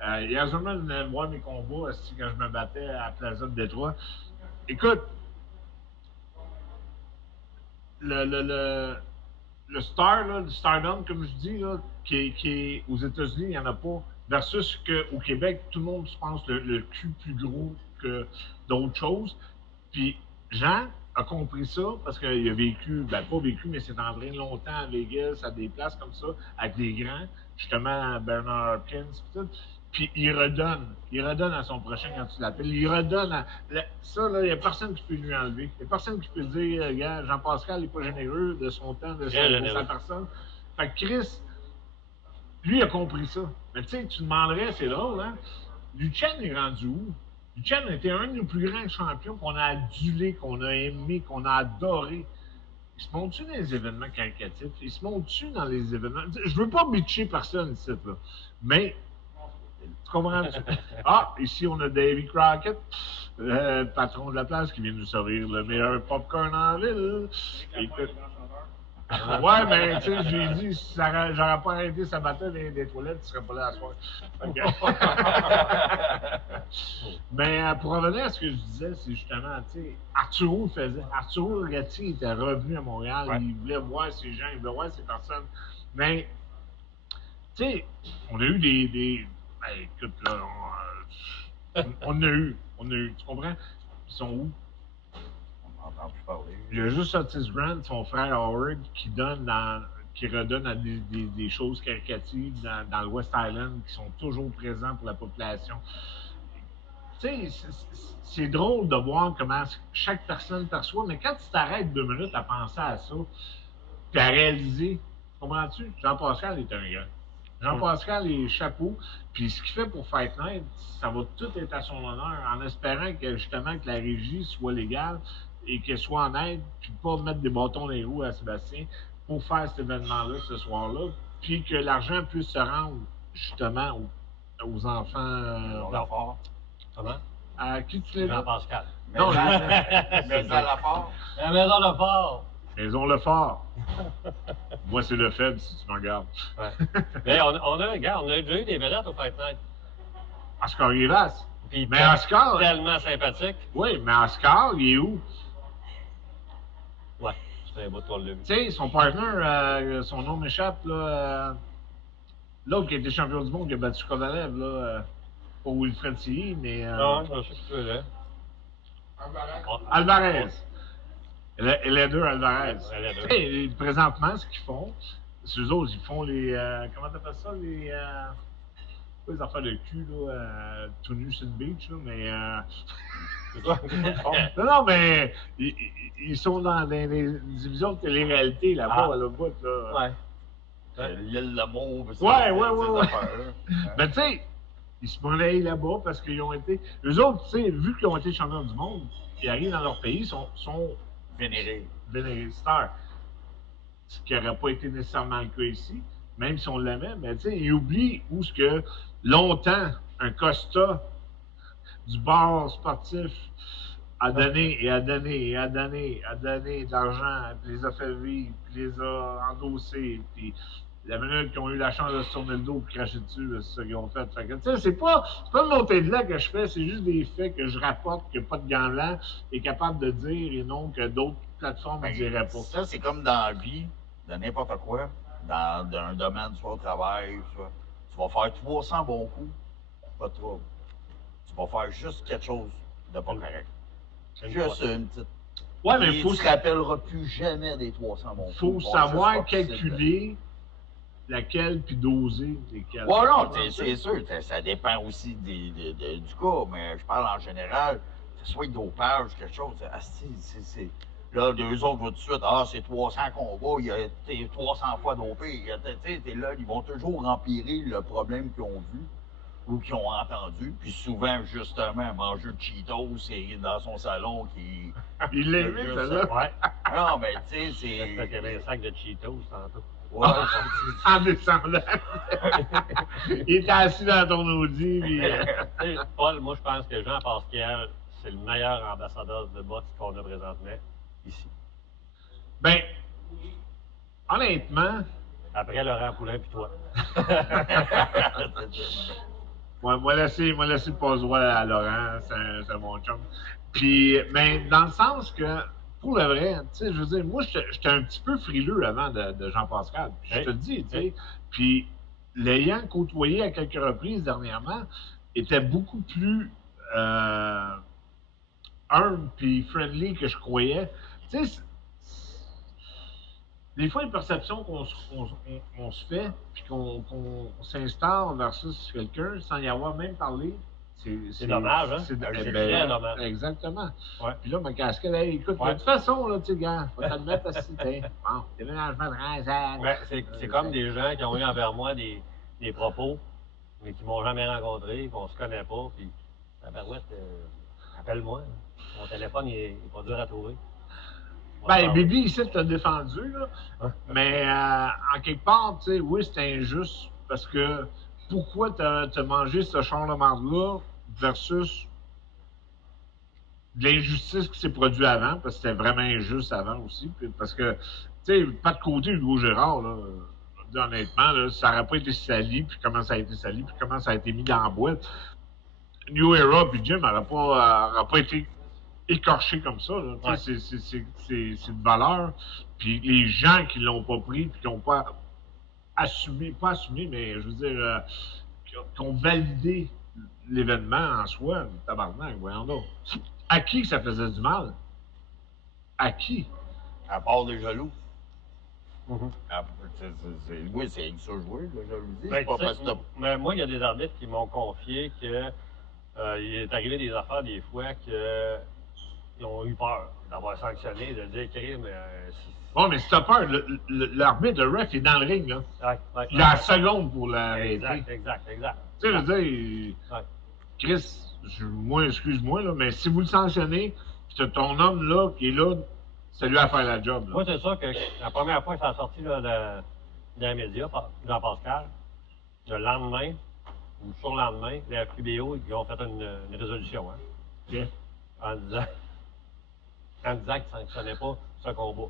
Yazerman venait voir mes combats quand je me battais à la Plaza de Détroit. Écoute, le star, là, le stardom, comme je dis, là, qui est aux États-Unis, il n'y en a pas. Versus qu'au Québec, tout le monde se pense le cul plus gros que d'autres choses. Puis Jean a compris ça parce qu'il a vécu, ben pas vécu, mais s'est entraîné longtemps à Vegas, à des places comme ça, avec des grands, justement Bernard Hopkins, tout. Puis il redonne à son prochain quand tu l'appelles. Il redonne ça, là, il n'y a personne qui peut lui enlever. Il n'y a personne qui peut dire, regarde, Jean-Pascal n'est pas généreux de son temps, de sa personne. Fait que Chris, lui, a compris ça. Mais tu sais, tu demanderais, c'est drôle, hein? Lucien est rendu où? Lucien était un de nos plus grands champions qu'on a adulé, qu'on a aimé, qu'on a adoré. Il se monte-tu dans les événements caritatifs? Il se monte-tu dans les événements? Je veux pas bitcher personne ici, là. Mais, tu comprends? Ah, ici, on a Davy Crockett, le patron de la place, qui vient nous servir le meilleur popcorn en ville. Ouais, mais tu sais, j'ai dit, si j'aurais pas arrêté sa bataille des toilettes, tu serais pas là à soir. Mais pour revenir à ce que je disais, c'est justement, tu sais, Arturo Gatti était revenu à Montréal, il voulait voir ces gens, il voulait voir ces personnes. Mais, tu sais, on a eu des ben, écoute, là, on a eu, tu comprends? Ils sont où? Il y a juste Otis Grant, son frère Howard, qui redonne à des choses caricatives dans le West Island, qui sont toujours présents pour la population. Tu sais, c'est drôle de voir comment chaque personne perçoit, mais quand tu t'arrêtes 2 minutes à penser à ça, puis à réaliser, comprends-tu? Jean-Pascal est un gars. Jean-Pascal est chapeau, puis ce qu'il fait pour Fight Night, ça va tout être à son honneur, en espérant que justement que la régie soit légale, et qu'elle soit en aide, puis pas mettre des bâtons dans les roues à Sébastien, pour faire cet événement-là, ce soir-là, puis que l'argent puisse se rendre justement aux enfants. Maison Lafort. Comment? À qui tu l'as dit? Jean-Pascal. Non, Maison Lafort. La maison de fort. Maison Lefort. Moi, c'est le faible si tu me regardes. Ouais. Mais regarde, on a déjà eu des vedettes au Fight Night. Oscar Rivas. Puis Mais Oscar. tellement sympathique. Oui, mais Oscar, il est où? Ouais, c'est un bout qu'on l'a vu. Tu sais, son partner, son nom m'échappe, là. L'autre qui a été champion du monde, qui a battu Kovalev, là. Pas Wilfred Silly, mais. Non, je sais que tu veux là. Alvarez. Les deux Alvarez. Les deux. Tu sais, présentement, ce qu'ils font, c'est eux autres, ils font les. Comment t'appelles ça? Les. Pas les affaires de cul, là, tout nu sur le beach, là, mais. C'est quoi? Non, mais ils sont dans les divisions de télé-réalité là-bas, à l'autre bout, là. Ouais. L'île d'amour. Ouais. Ben, tu sais, ils se prenaient là-bas parce qu'ils ont été. Eux autres, tu sais, vu qu'ils ont été champions du monde, ils arrivent dans leur pays, sont Vénéré. stars. Ce qui n'aurait pas été nécessairement le cas ici, même si on l'aimait, mais tu sais, ils oublient où ce que longtemps un Costa du bar sportif a donné et a donné et a donné de l'argent, puis les a fait vivre, puis les a endossés, puis la minute qu'ils ont eu la chance de se tourner le dos et cracher dessus, c'est ça qu'ils ont fait. Fait que, tu sais, c'est pas une montée de lait que je fais, c'est juste des faits que je rapporte, que pas de gants blancs est capable de dire et non que d'autres plateformes ne diraient pas. Ça, c'est comme dans la vie, dans n'importe quoi, dans un domaine, soit au travail, soit. Tu vas faire 300 bons coups, pas de trouble. Tu vas faire juste quelque chose de pas correct. Juste une petite. Ouais, mais tu ne te rappelleras plus jamais des 300 bons coups. Faut savoir calculer laquelle puis doser lesquelles. Ouais, non, c'est sûr, ça dépend aussi du cas, mais je parle en général, que ce soit dopage, quelque chose, c'est. Là, deux autres, tout de suite, c'est 300 combats, il a été 300 fois dopé. Là, ils vont toujours empirer le problème qu'ils ont vu ou qu'ils ont entendu. Puis souvent, justement, manger de Cheetos, c'est dans son salon qui. Il l'aimait, ça, là. Ouais. Non, mais tu sais, c'est. Parce qu'il y avait un sac de Cheetos tantôt. Ouais, En descendant. Il était assis dans ton Audi. Puis, Tu sais, Paul, moi, je pense que Jean Pascal, c'est le meilleur ambassadeur de boxe qu'on a présentement ici. ben, honnêtement, Après Laurent Poulain puis toi. moi laisser le passe-droit à Laurent, c'est mon chum. Puis, mais dans le sens que, pour le vrai, tu sais, je veux dire, moi, j'étais un petit peu frileux avant de Jean-Pascal. Puis je te le dis, tu sais. Puis, l'ayant côtoyé à quelques reprises dernièrement, était beaucoup plus humble puis friendly que je croyais. Tu sais, des fois, une perception qu'on se fait, puis qu'on s'installe versus quelqu'un sans y avoir même parlé, C'est dommage, hein? C'est très dommage. Exactement. Ouais. Puis là, ma casquette, hey, écoute, de toute façon, là, tu sais, gars, faut t'admettre à citer. Bon, déménagement de 13 ans. Ben, c'est comme des gens qui ont eu envers moi des propos, mais qui m'ont jamais rencontré, qu'on se connaît pas, puis tabarouette, appelle-moi. Mon téléphone, il est pas dur à trouver. Ben, Bibi, ici, t'a défendu, là. Mais, en quelque part, tu sais, oui, c'est injuste, parce que pourquoi t'as mangé ce charlement-là versus de l'injustice qui s'est produite avant, parce que c'était vraiment injuste avant aussi, puis parce que, tu sais, pas de côté Hugo Gérard, là, honnêtement, là, ça n'aurait pas été sali, puis comment ça a été sali, puis comment ça a été mis dans la boîte. New Era, puis Jim n'aurait pas été écorché comme ça. Là. Ouais. C'est de valeur. Puis les gens qui l'ont pas pris, puis qui n'ont pas assumé, mais je veux dire, qui ont validé l'événement en soi, tabarnak, voyons donc. À qui ça faisait du mal? À qui? À part des jaloux. Mm-hmm. Oui, c'est ça jouer, la jalousie. Ben, pas parce que mais moi, il y a des arbitres qui m'ont confié que il est arrivé des affaires des fois qu'ils ont eu peur d'avoir sanctionné, de dire crime. Bon, mais si t'as peur, l'arbitre, le ref, est dans le ring, là. Ouais, il a la seconde pour l'arrêter. Exact. Tu sais, je veux dire, Chris, moi, excuse-moi, là, mais si vous le sanctionnez, puis t'as ton homme là, qui est là, C'est lui à faire la job. Là. Moi, c'est ça que la première fois que ça a sorti là, dans les médias, Jean-Pascal, le lendemain, ou le surlendemain, les FQBO, ils ont fait une résolution, hein, OK. en disant qu'ils ne sanctionnaient pas ce combat.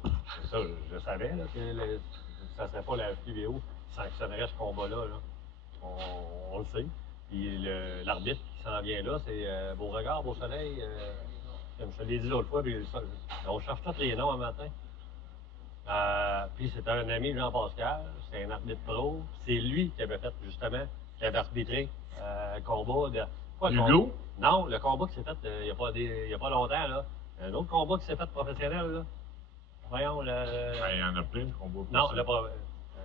Ça, je savais là, que ça ne serait pas la FQBO qui sanctionnerait ce combat-là. Là. On le sait. Puis l'arbitre qui s'en vient là, c'est Beauregard, Beau-Soleil. Comme je te l'ai dit l'autre fois, puis on cherche tous les noms un matin. Puis c'était un ami de Jean-Pascal, c'est un arbitre pro. C'est lui qui avait fait justement, qui avait arbitré le combat de. Quoi, Hugo? Non, le combat qui s'est fait il n'y a pas longtemps, là. Un autre combat qui s'est fait professionnel, là. Voyons, le. Ben, il y en a plein de combats. Non,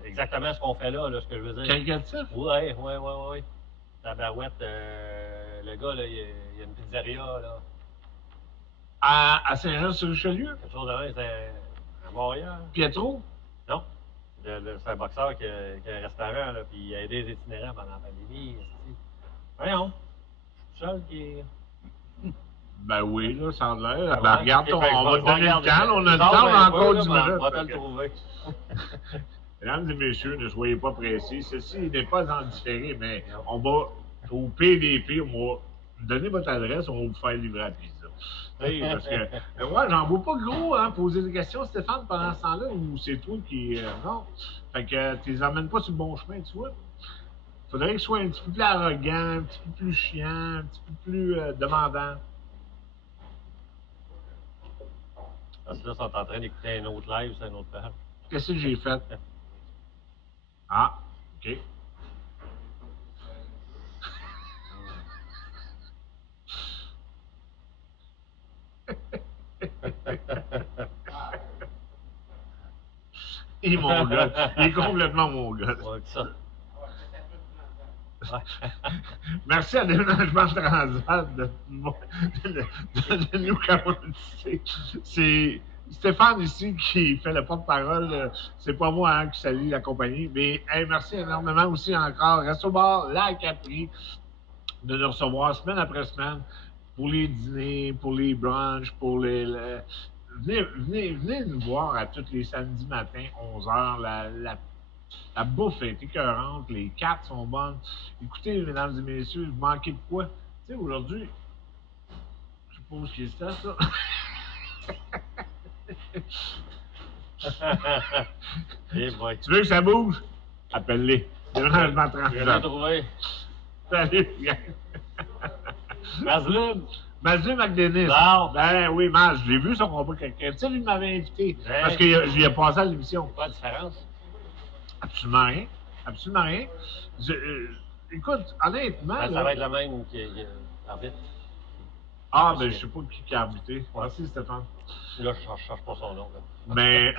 exactement ce qu'on fait là, ce que je veux dire. Qualitatif? Oui. Tabarouette, le gars, là, il y a une pizzeria, là. À Saint-Jean-sur-Richelieu? Quelque chose de même, c'est à Montréal. Pietro? Non. C'est un boxeur qui a un restaurant, là, puis il a aidé les itinérants pendant la pandémie. Voyons. Je suis seul qui. Ben oui, là, ça a l'air. Ah Ben, ouais? regarde, Ok, on ben, va te donner le temps. On a le Sors temps, on a un peu, encore là, 10 mais minutes. on va te le trouver. Mesdames et messieurs, ne soyez pas pressés. Ceci n'est pas en différé, mais on va au PDP, on va donner votre adresse, on va vous faire livrer la pizza. Oui, parce que moi, j'en vois pas gros, hein, poser des questions, Stéphane, pendant ce temps-là, ou c'est toi qui. Non. Fait que tu les emmènes pas sur le bon chemin, tu vois. Faudrait qu'ils soient un petit peu plus arrogants, un petit peu plus chiants, un petit peu plus demandants. Parce que là, ils sont en train d'écouter un autre live sur un autre page. Qu'est-ce que j'ai fait? Ah, OK. Il est mon gars. Il est complètement mon gars. Ouais, ça. Merci à Déménagement Transat de nous commanditer. C'est Stéphane ici qui fait le porte-parole. C'est pas moi hein, qui salue la compagnie. Mais hey, merci énormément aussi encore. Reste au bar, la Capri, de nous recevoir semaine après semaine pour les dîners, pour les brunchs, pour venez nous voir à tous les samedis matins, 11h. La bouffe est écœurante, les cartes sont bonnes. Écoutez, mesdames et messieurs, vous manquez de quoi? Tu sais, aujourd'hui, je suppose qu'il est ça. Eh boy. Tu veux que ça bouge? Appelle-les. Déménagement Je l'ai Transat. trouvé. Salut, Maslum. Mathieu McDennis. Non. Ben oui, Maz, je l'ai vu son combat quelqu'un. Tu sais, lui m'avait invité. Ouais. Parce qu'il a passé à l'émission. C'est quoi la différence? Absolument rien. Absolument rien. Écoute, honnêtement. Ben, ça là, va être le même qui arbitre. Ah, ben je sais pas qui a arbitré. Ouais. Merci, Stéphane. Là, je ne cherche pas son nom. Là. Mais.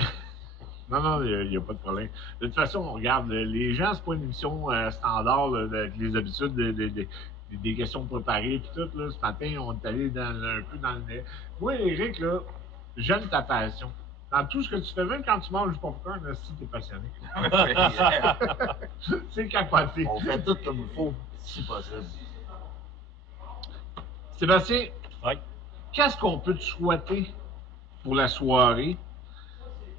Non, il n'y a pas de problème. De toute façon, on regarde, les gens, c'est pas une émission standard là, avec les habitudes des questions préparées et tout. Là, ce matin, on est allé un peu dans le nez. Moi, Eric, là, j'aime ta passion. Dans tout ce que tu fais, même quand tu manges du popcorn, là, si t'es passionné. C'est capoté. On fait tout comme il faut, si possible. Sébastien, Oui. qu'est-ce qu'on peut te souhaiter pour la soirée,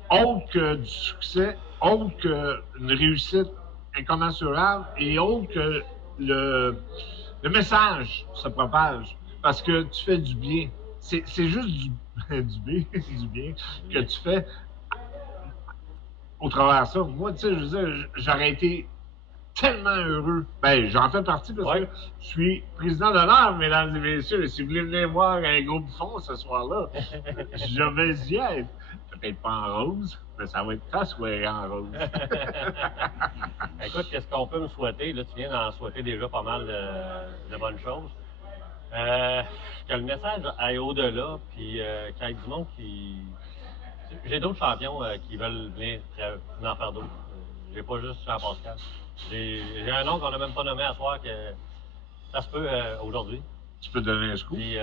autre que du succès, autre qu'une réussite incommensurable et autre que le message se propage? Parce que tu fais du bien. C'est juste du bien que tu fais au travers de ça. Moi, tu sais, je veux dire, j'aurais été tellement heureux. Ben, j'en fais partie parce que je suis président d'honneur, mesdames et messieurs. Si vous voulez venir voir un gros bouffon ce soir-là, je vais y être. Peut-être pas en rose, mais ça va être ta soirée en rose. Écoute, qu'est-ce qu'on peut me souhaiter? Là, tu viens d'en souhaiter déjà pas mal de bonnes choses. Que le message aille au-delà, puis qu'il y ait du monde qui. J'ai d'autres champions qui veulent venir en faire d'autres. J'ai pas juste Jean-Pascal. J'ai un nom qu'on n'a même pas nommé à soir que ça se peut aujourd'hui. Tu peux donner un scoop? Puis,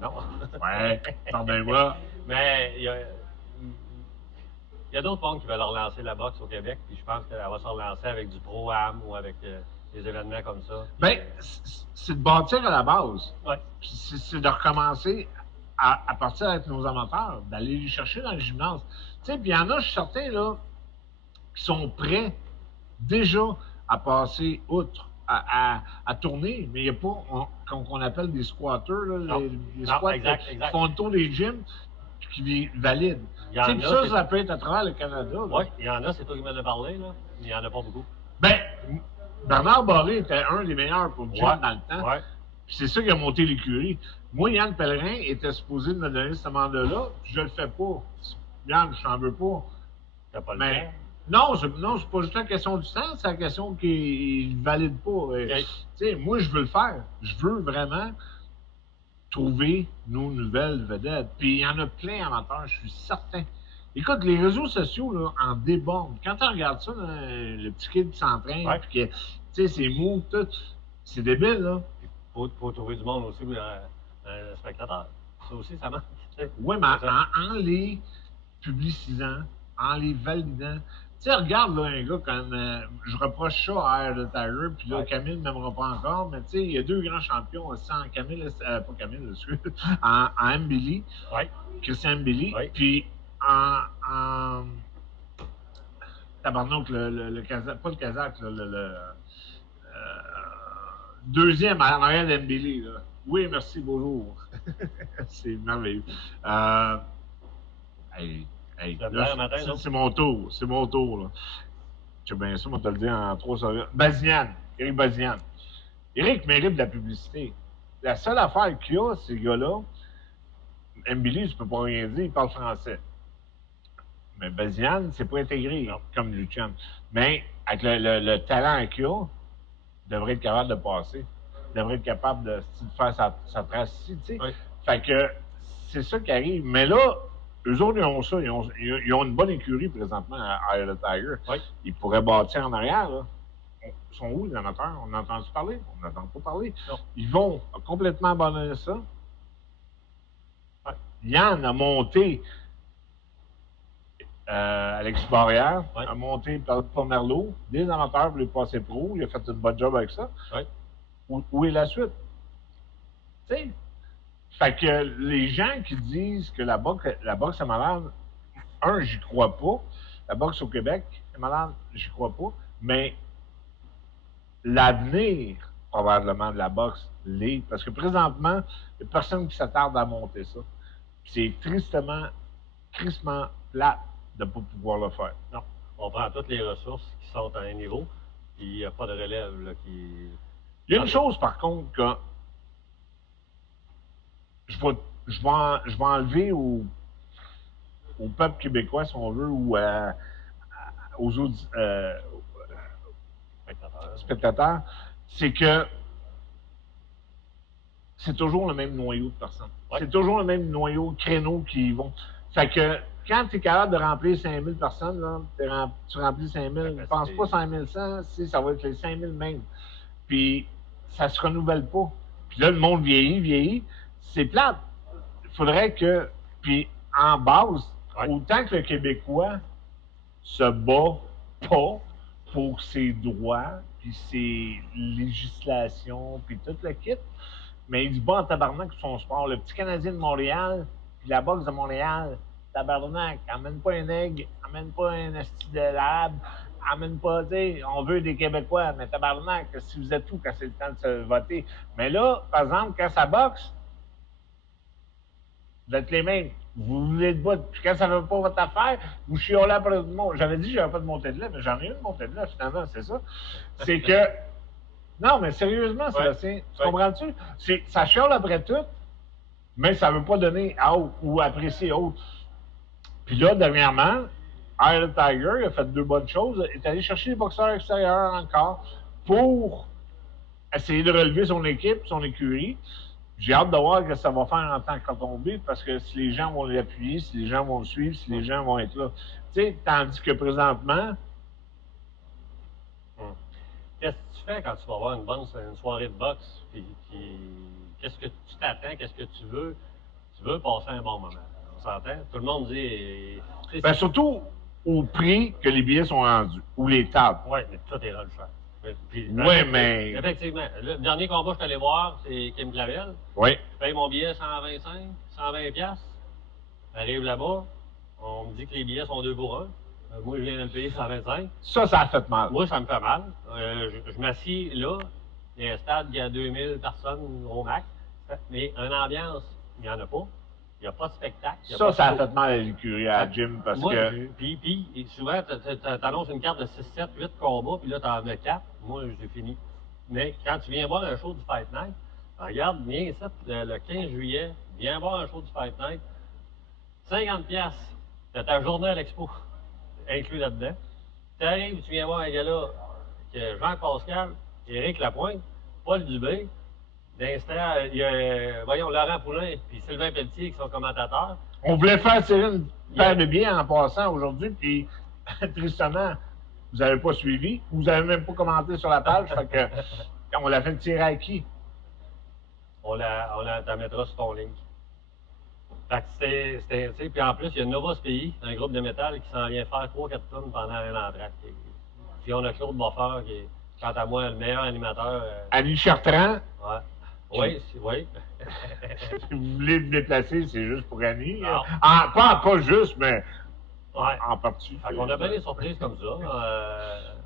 non. Ouais, pardonne-moi. Mais il y a d'autres mondes qui veulent relancer la boxe au Québec, puis je pense qu'elle va se relancer avec du Pro-Am ou avec des événements comme ça. Ben, c'est de bâtir à la base. Ouais. Puis c'est de recommencer à partir avec nos amateurs, d'aller les chercher dans le gymnase. Tu sais, puis il y en a, je suis certain, là, qui sont prêts déjà à passer outre, à tourner, mais il n'y a pas qu'on appelle des squatters, là, les squats exact. qui font le tour des gyms qui valident. Tu sais, ça peut être à travers le Canada. Oui, il y en a, c'est toi qui m'en as parlé, là. Il n'y en a pas beaucoup. Ben, Bernard Barré était un des meilleurs pour le gym dans le temps. Ouais. C'est ça qui a monté l'écurie. Moi, Yann Pellerin était supposé de me donner ce mandat-là, puis je le fais pas. Yann, je n'en veux pas. T'as pas le Mais, temps? non, c'est pas juste la question du temps, c'est la question qu'il ne valide pas. Okay. Tu sais, moi, je veux le faire. Je veux vraiment trouver nos nouvelles vedettes. Puis il y en a plein amateurs, je suis certain. Écoute, les réseaux sociaux là, en débordent. Quand tu regardes ça, là, le petit kid qui s'entraîne, puis que, tu sais, c'est mou, tout, c'est débile, là. Faut trouver du monde aussi, un spectateur. Ça aussi, ça manque. Oui, mais en les publicisant, en les validant. Tu sais, regarde, là, un gars comme. Je reproche ça à Air the Tiger, puis là, Camille ne m'aimera pas encore, mais tu sais, il y a deux grands champions aussi en Camille, pas Camille, excuse, en Mbili, Christian Mbili, puis en tabarnak, le Kazakh, pas le Kazakh, le deuxième en arrière d'Mbili, là. Oui, merci, bonjour. C'est merveilleux. Hey, c'est mon tour. C'est mon tour, là. Je sais bien ça, on va te le dire en 3 secondes. Bazian. Éric Bazian. Éric mérite de la publicité. La seule affaire qu'il y a, ces gars-là, Mbili, je peux pas rien dire, il parle français. Mais Bazian, c'est pas intégré, comme Lucien. Mais avec le talent qu'il a, il devrait être capable de passer. Il devrait être capable de faire sa trace ici, tu sais. Oui. Fait que c'est ça qui arrive. Mais là, eux autres, ils ont ça. Ils ont une bonne écurie présentement à Eye of the Tiger. Oui. Ils pourraient bâtir en arrière, là. Ils sont où, les amateurs? On a entendu parler? On n'entend pas parler. Non. Ils vont complètement abandonner ça. Ouais. Yann a monté Alexis Barrière, a monté par Merlot, des amateurs pour les passer pro. Il a fait une bonne job avec ça. Ouais. Où est la suite? Tu sais? Fait que les gens qui disent que la boxe est malade, j'y crois pas. La boxe au Québec est malade, j'y crois pas. Mais l'avenir, probablement, de la boxe l'est. Parce que présentement, il n'y a personne qui s'attarde à monter ça. C'est tristement plate de ne pas pouvoir le faire. Non. On prend toutes les ressources qui sont à un niveau, puis il n'y a pas de relève là, qui... Il y a une chose, par contre, que je vais enlever au peuple québécois, si on veut, ou aux autres spectateurs, c'est que c'est toujours le même noyau de personnes. Ouais. C'est toujours le même noyau de créneaux qui vont. Fait que quand tu es capable de remplir 5000 personnes, là, tu remplis 5000, ne pense pas 5100, ça va être les 5000 même. Puis ça se renouvelle pas. Puis là, le monde vieillit. C'est plate. Il faudrait que... Puis en base, autant que le Québécois se bat pas pour ses droits, puis ses législations, puis tout le kit, mais il se bat en tabarnak sur son sport. Le petit Canadien de Montréal, puis la boxe de Montréal, tabarnak, amène pas un aigle, amène pas un asti de lab, amène pas, tu sais, on veut des Québécois, mais tabarnak, si vous êtes où quand c'est le temps de se voter. Mais là, par exemple, quand ça boxe, vous êtes les mêmes. Vous voulez de bout. Puis quand ça ne veut pas votre affaire, vous chiolez après le monde. J'avais dit que j'avais pas de montée de lait, mais j'en ai une montée de lait, finalement, c'est ça. C'est que. Non, mais sérieusement, Sébastien, tu comprends-tu? Ça chiole après tout, mais ça ne veut pas donner out ou apprécier autre. Puis là, dernièrement, Eye of the Tiger a fait 2 bonnes choses. Il est allé chercher les boxeurs extérieurs encore pour essayer de relever son équipe, son écurie. J'ai hâte de voir ce que ça va faire en tant que retombée, parce que si les gens vont l'appuyer, si les gens vont le suivre, si les gens vont être là. Tu sais, tandis que présentement... Qu'est-ce que tu fais quand tu vas avoir une soirée de boxe? Puis qu'est-ce que tu t'attends? Qu'est-ce que tu veux? Tu veux passer un bon moment. On s'entend? Tout le monde dit... Ben surtout au prix que les billets sont rendus, ou les tables. Oui, mais tout est là le cher. Puis, Oui, mais. Effectivement. Le dernier combat que je suis allé voir, c'est Kim Clavel. Oui. Je paye mon billet 125, 120 piastres. J'arrive là-bas, on me dit que les billets sont 2 pour 1. Moi, je viens de le payer 125. Ça a fait mal. Moi, ça me fait mal. Je m'assieds là, il y a un stade qui a 2000 personnes au max. Mais une ambiance, il n'y en a pas. Il n'y a pas de spectacle. Ça a fait mal à l'écurie, à Jim, parce moi, que. Puis, souvent, t'annonces une carte de 6, 7, 8 combats, puis là, t'en as 4. Moi, j'ai fini. Mais quand tu viens voir un show du Fight Night, regarde, viens ici, le 15 juillet, viens voir un show du Fight Night. 50 piastres, t'as ta journée à l'expo, inclus là-dedans. Tu arrives, tu viens voir un gars-là, que Jean Pascal, Éric Lapointe, Paul Dubé, d'instant, il y a, voyons, Laurent Poulain et Sylvain Pelletier qui sont commentateurs. On voulait faire tirer une paire de billets en passant aujourd'hui, puis tristement, vous n'avez pas suivi, vous n'avez même pas commenté sur la page, fait que on l'a fait tirer à qui? On la mettra sur ton link. Fait que c'était, tu sais, puis en plus, il y a Novos Pays, un groupe de métal qui s'en vient faire 3-4 tonnes pendant un entraque. Puis on a Claude Boffeur qui est, quant à moi, le meilleur animateur. Annie Chartrand. Ouais. Oui, oui. Si vous voulez me déplacer, c'est juste pour Annie. Non. Pas juste, mais Ouais. en partie. Fait qu'on a bien des surprises comme ça.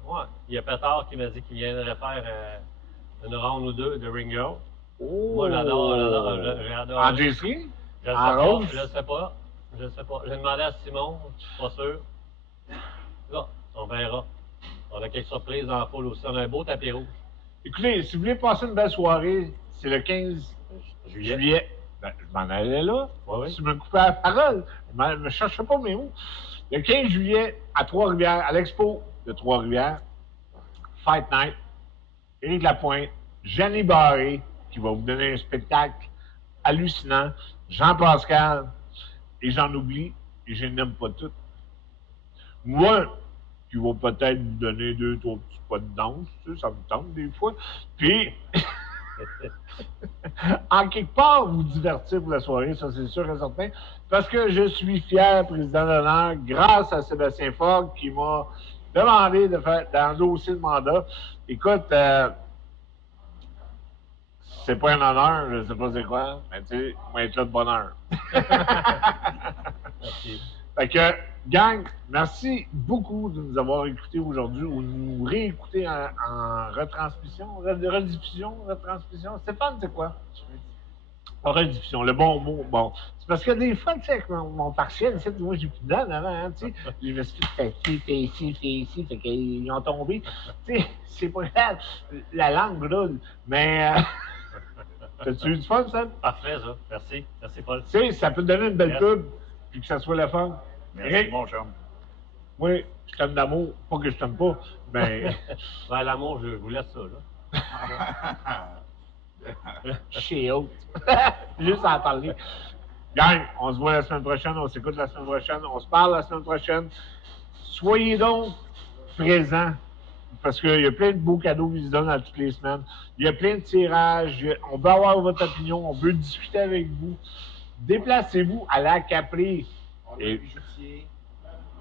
Ouais. Il y a Pétard qui m'a dit qu'il viendrait faire une round ou deux de Ringo. Oh. Moi, j'adore, j'ai adoré. En J.C.? Je En ne sais pas. J'ai demandé à Simon, je suis pas sûr. Là, on verra. On a quelques surprises dans la foule aussi. On a un beau tapis rouge. Écoutez, si vous voulez passer une belle soirée, c'est le 15 juillet. Ben, je m'en allais là. Oui. Tu me coupais la parole. Je me cherchais pas mes mots. Le 15 juillet, à Trois-Rivières, à l'Expo de Trois-Rivières, Fight Night, Éric Lapointe, Jeannie Barré, qui va vous donner un spectacle hallucinant, Jean-Pascal, et j'en oublie, et je n'aime pas toutes. Moi, qui va peut-être vous donner 2, 3 petits pas de danse, tu sais, ça me tente des fois. Puis, en quelque part, vous divertir pour la soirée, ça c'est sûr et certain, parce que je suis fier, président d'honneur, grâce à Sébastien Fogg, qui m'a demandé d'endosser le mandat. Écoute, c'est pas un honneur, je sais pas c'est quoi, mais tu sais, on va être là de bonne heure. Merci. Fait que, gang, merci beaucoup de nous avoir écoutés aujourd'hui ou de nous réécouter en retransmission, retransmission. Stéphane, c'est quoi? Rediffusion, le bon mot. Bon, c'est parce que des fois, tu sais, avec mon partiel, moi, j'ai plus de dents avant, hein, tu sais. Je me suis fait ici, fait qu'ils ont tombé. Tu sais, c'est pas grave. La langue brûle. Mais, t'as-tu eu du fun, ça? Parfait, ça. Merci. Merci, Paul. Tu sais, ça peut te donner une belle pub, puis que ça soit la fun. Merci, Eric? mon chum. Oui, je t'aime d'amour. Pas que je t'aime pas, mais Ben, l'amour, je vous laisse ça, là. chez autres. Juste à en parler. Gang, on se voit la semaine prochaine, on s'écoute la semaine prochaine, on se parle la semaine prochaine. Soyez donc présents, parce qu'il y a plein de beaux cadeaux qui se donnent à toutes les semaines. Il y a plein de tirages, on veut avoir votre opinion, on veut discuter avec vous. Déplacez-vous à la Capri. Et...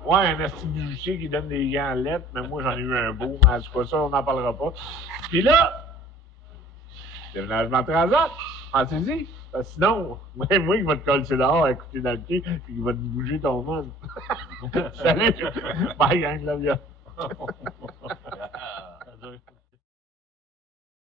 Ouais, un asti bijoutier qui donne des gants en lettres, mais moi j'en ai eu un beau, mais en tout cas ça, on n'en parlera pas. Puis là, déménagement Transat, pensez-y. Parce que sinon, même moi qui va te coller dehors à écouter dans le pied, puis qui va te bouger ton monde. Salut! Bye gang, love you.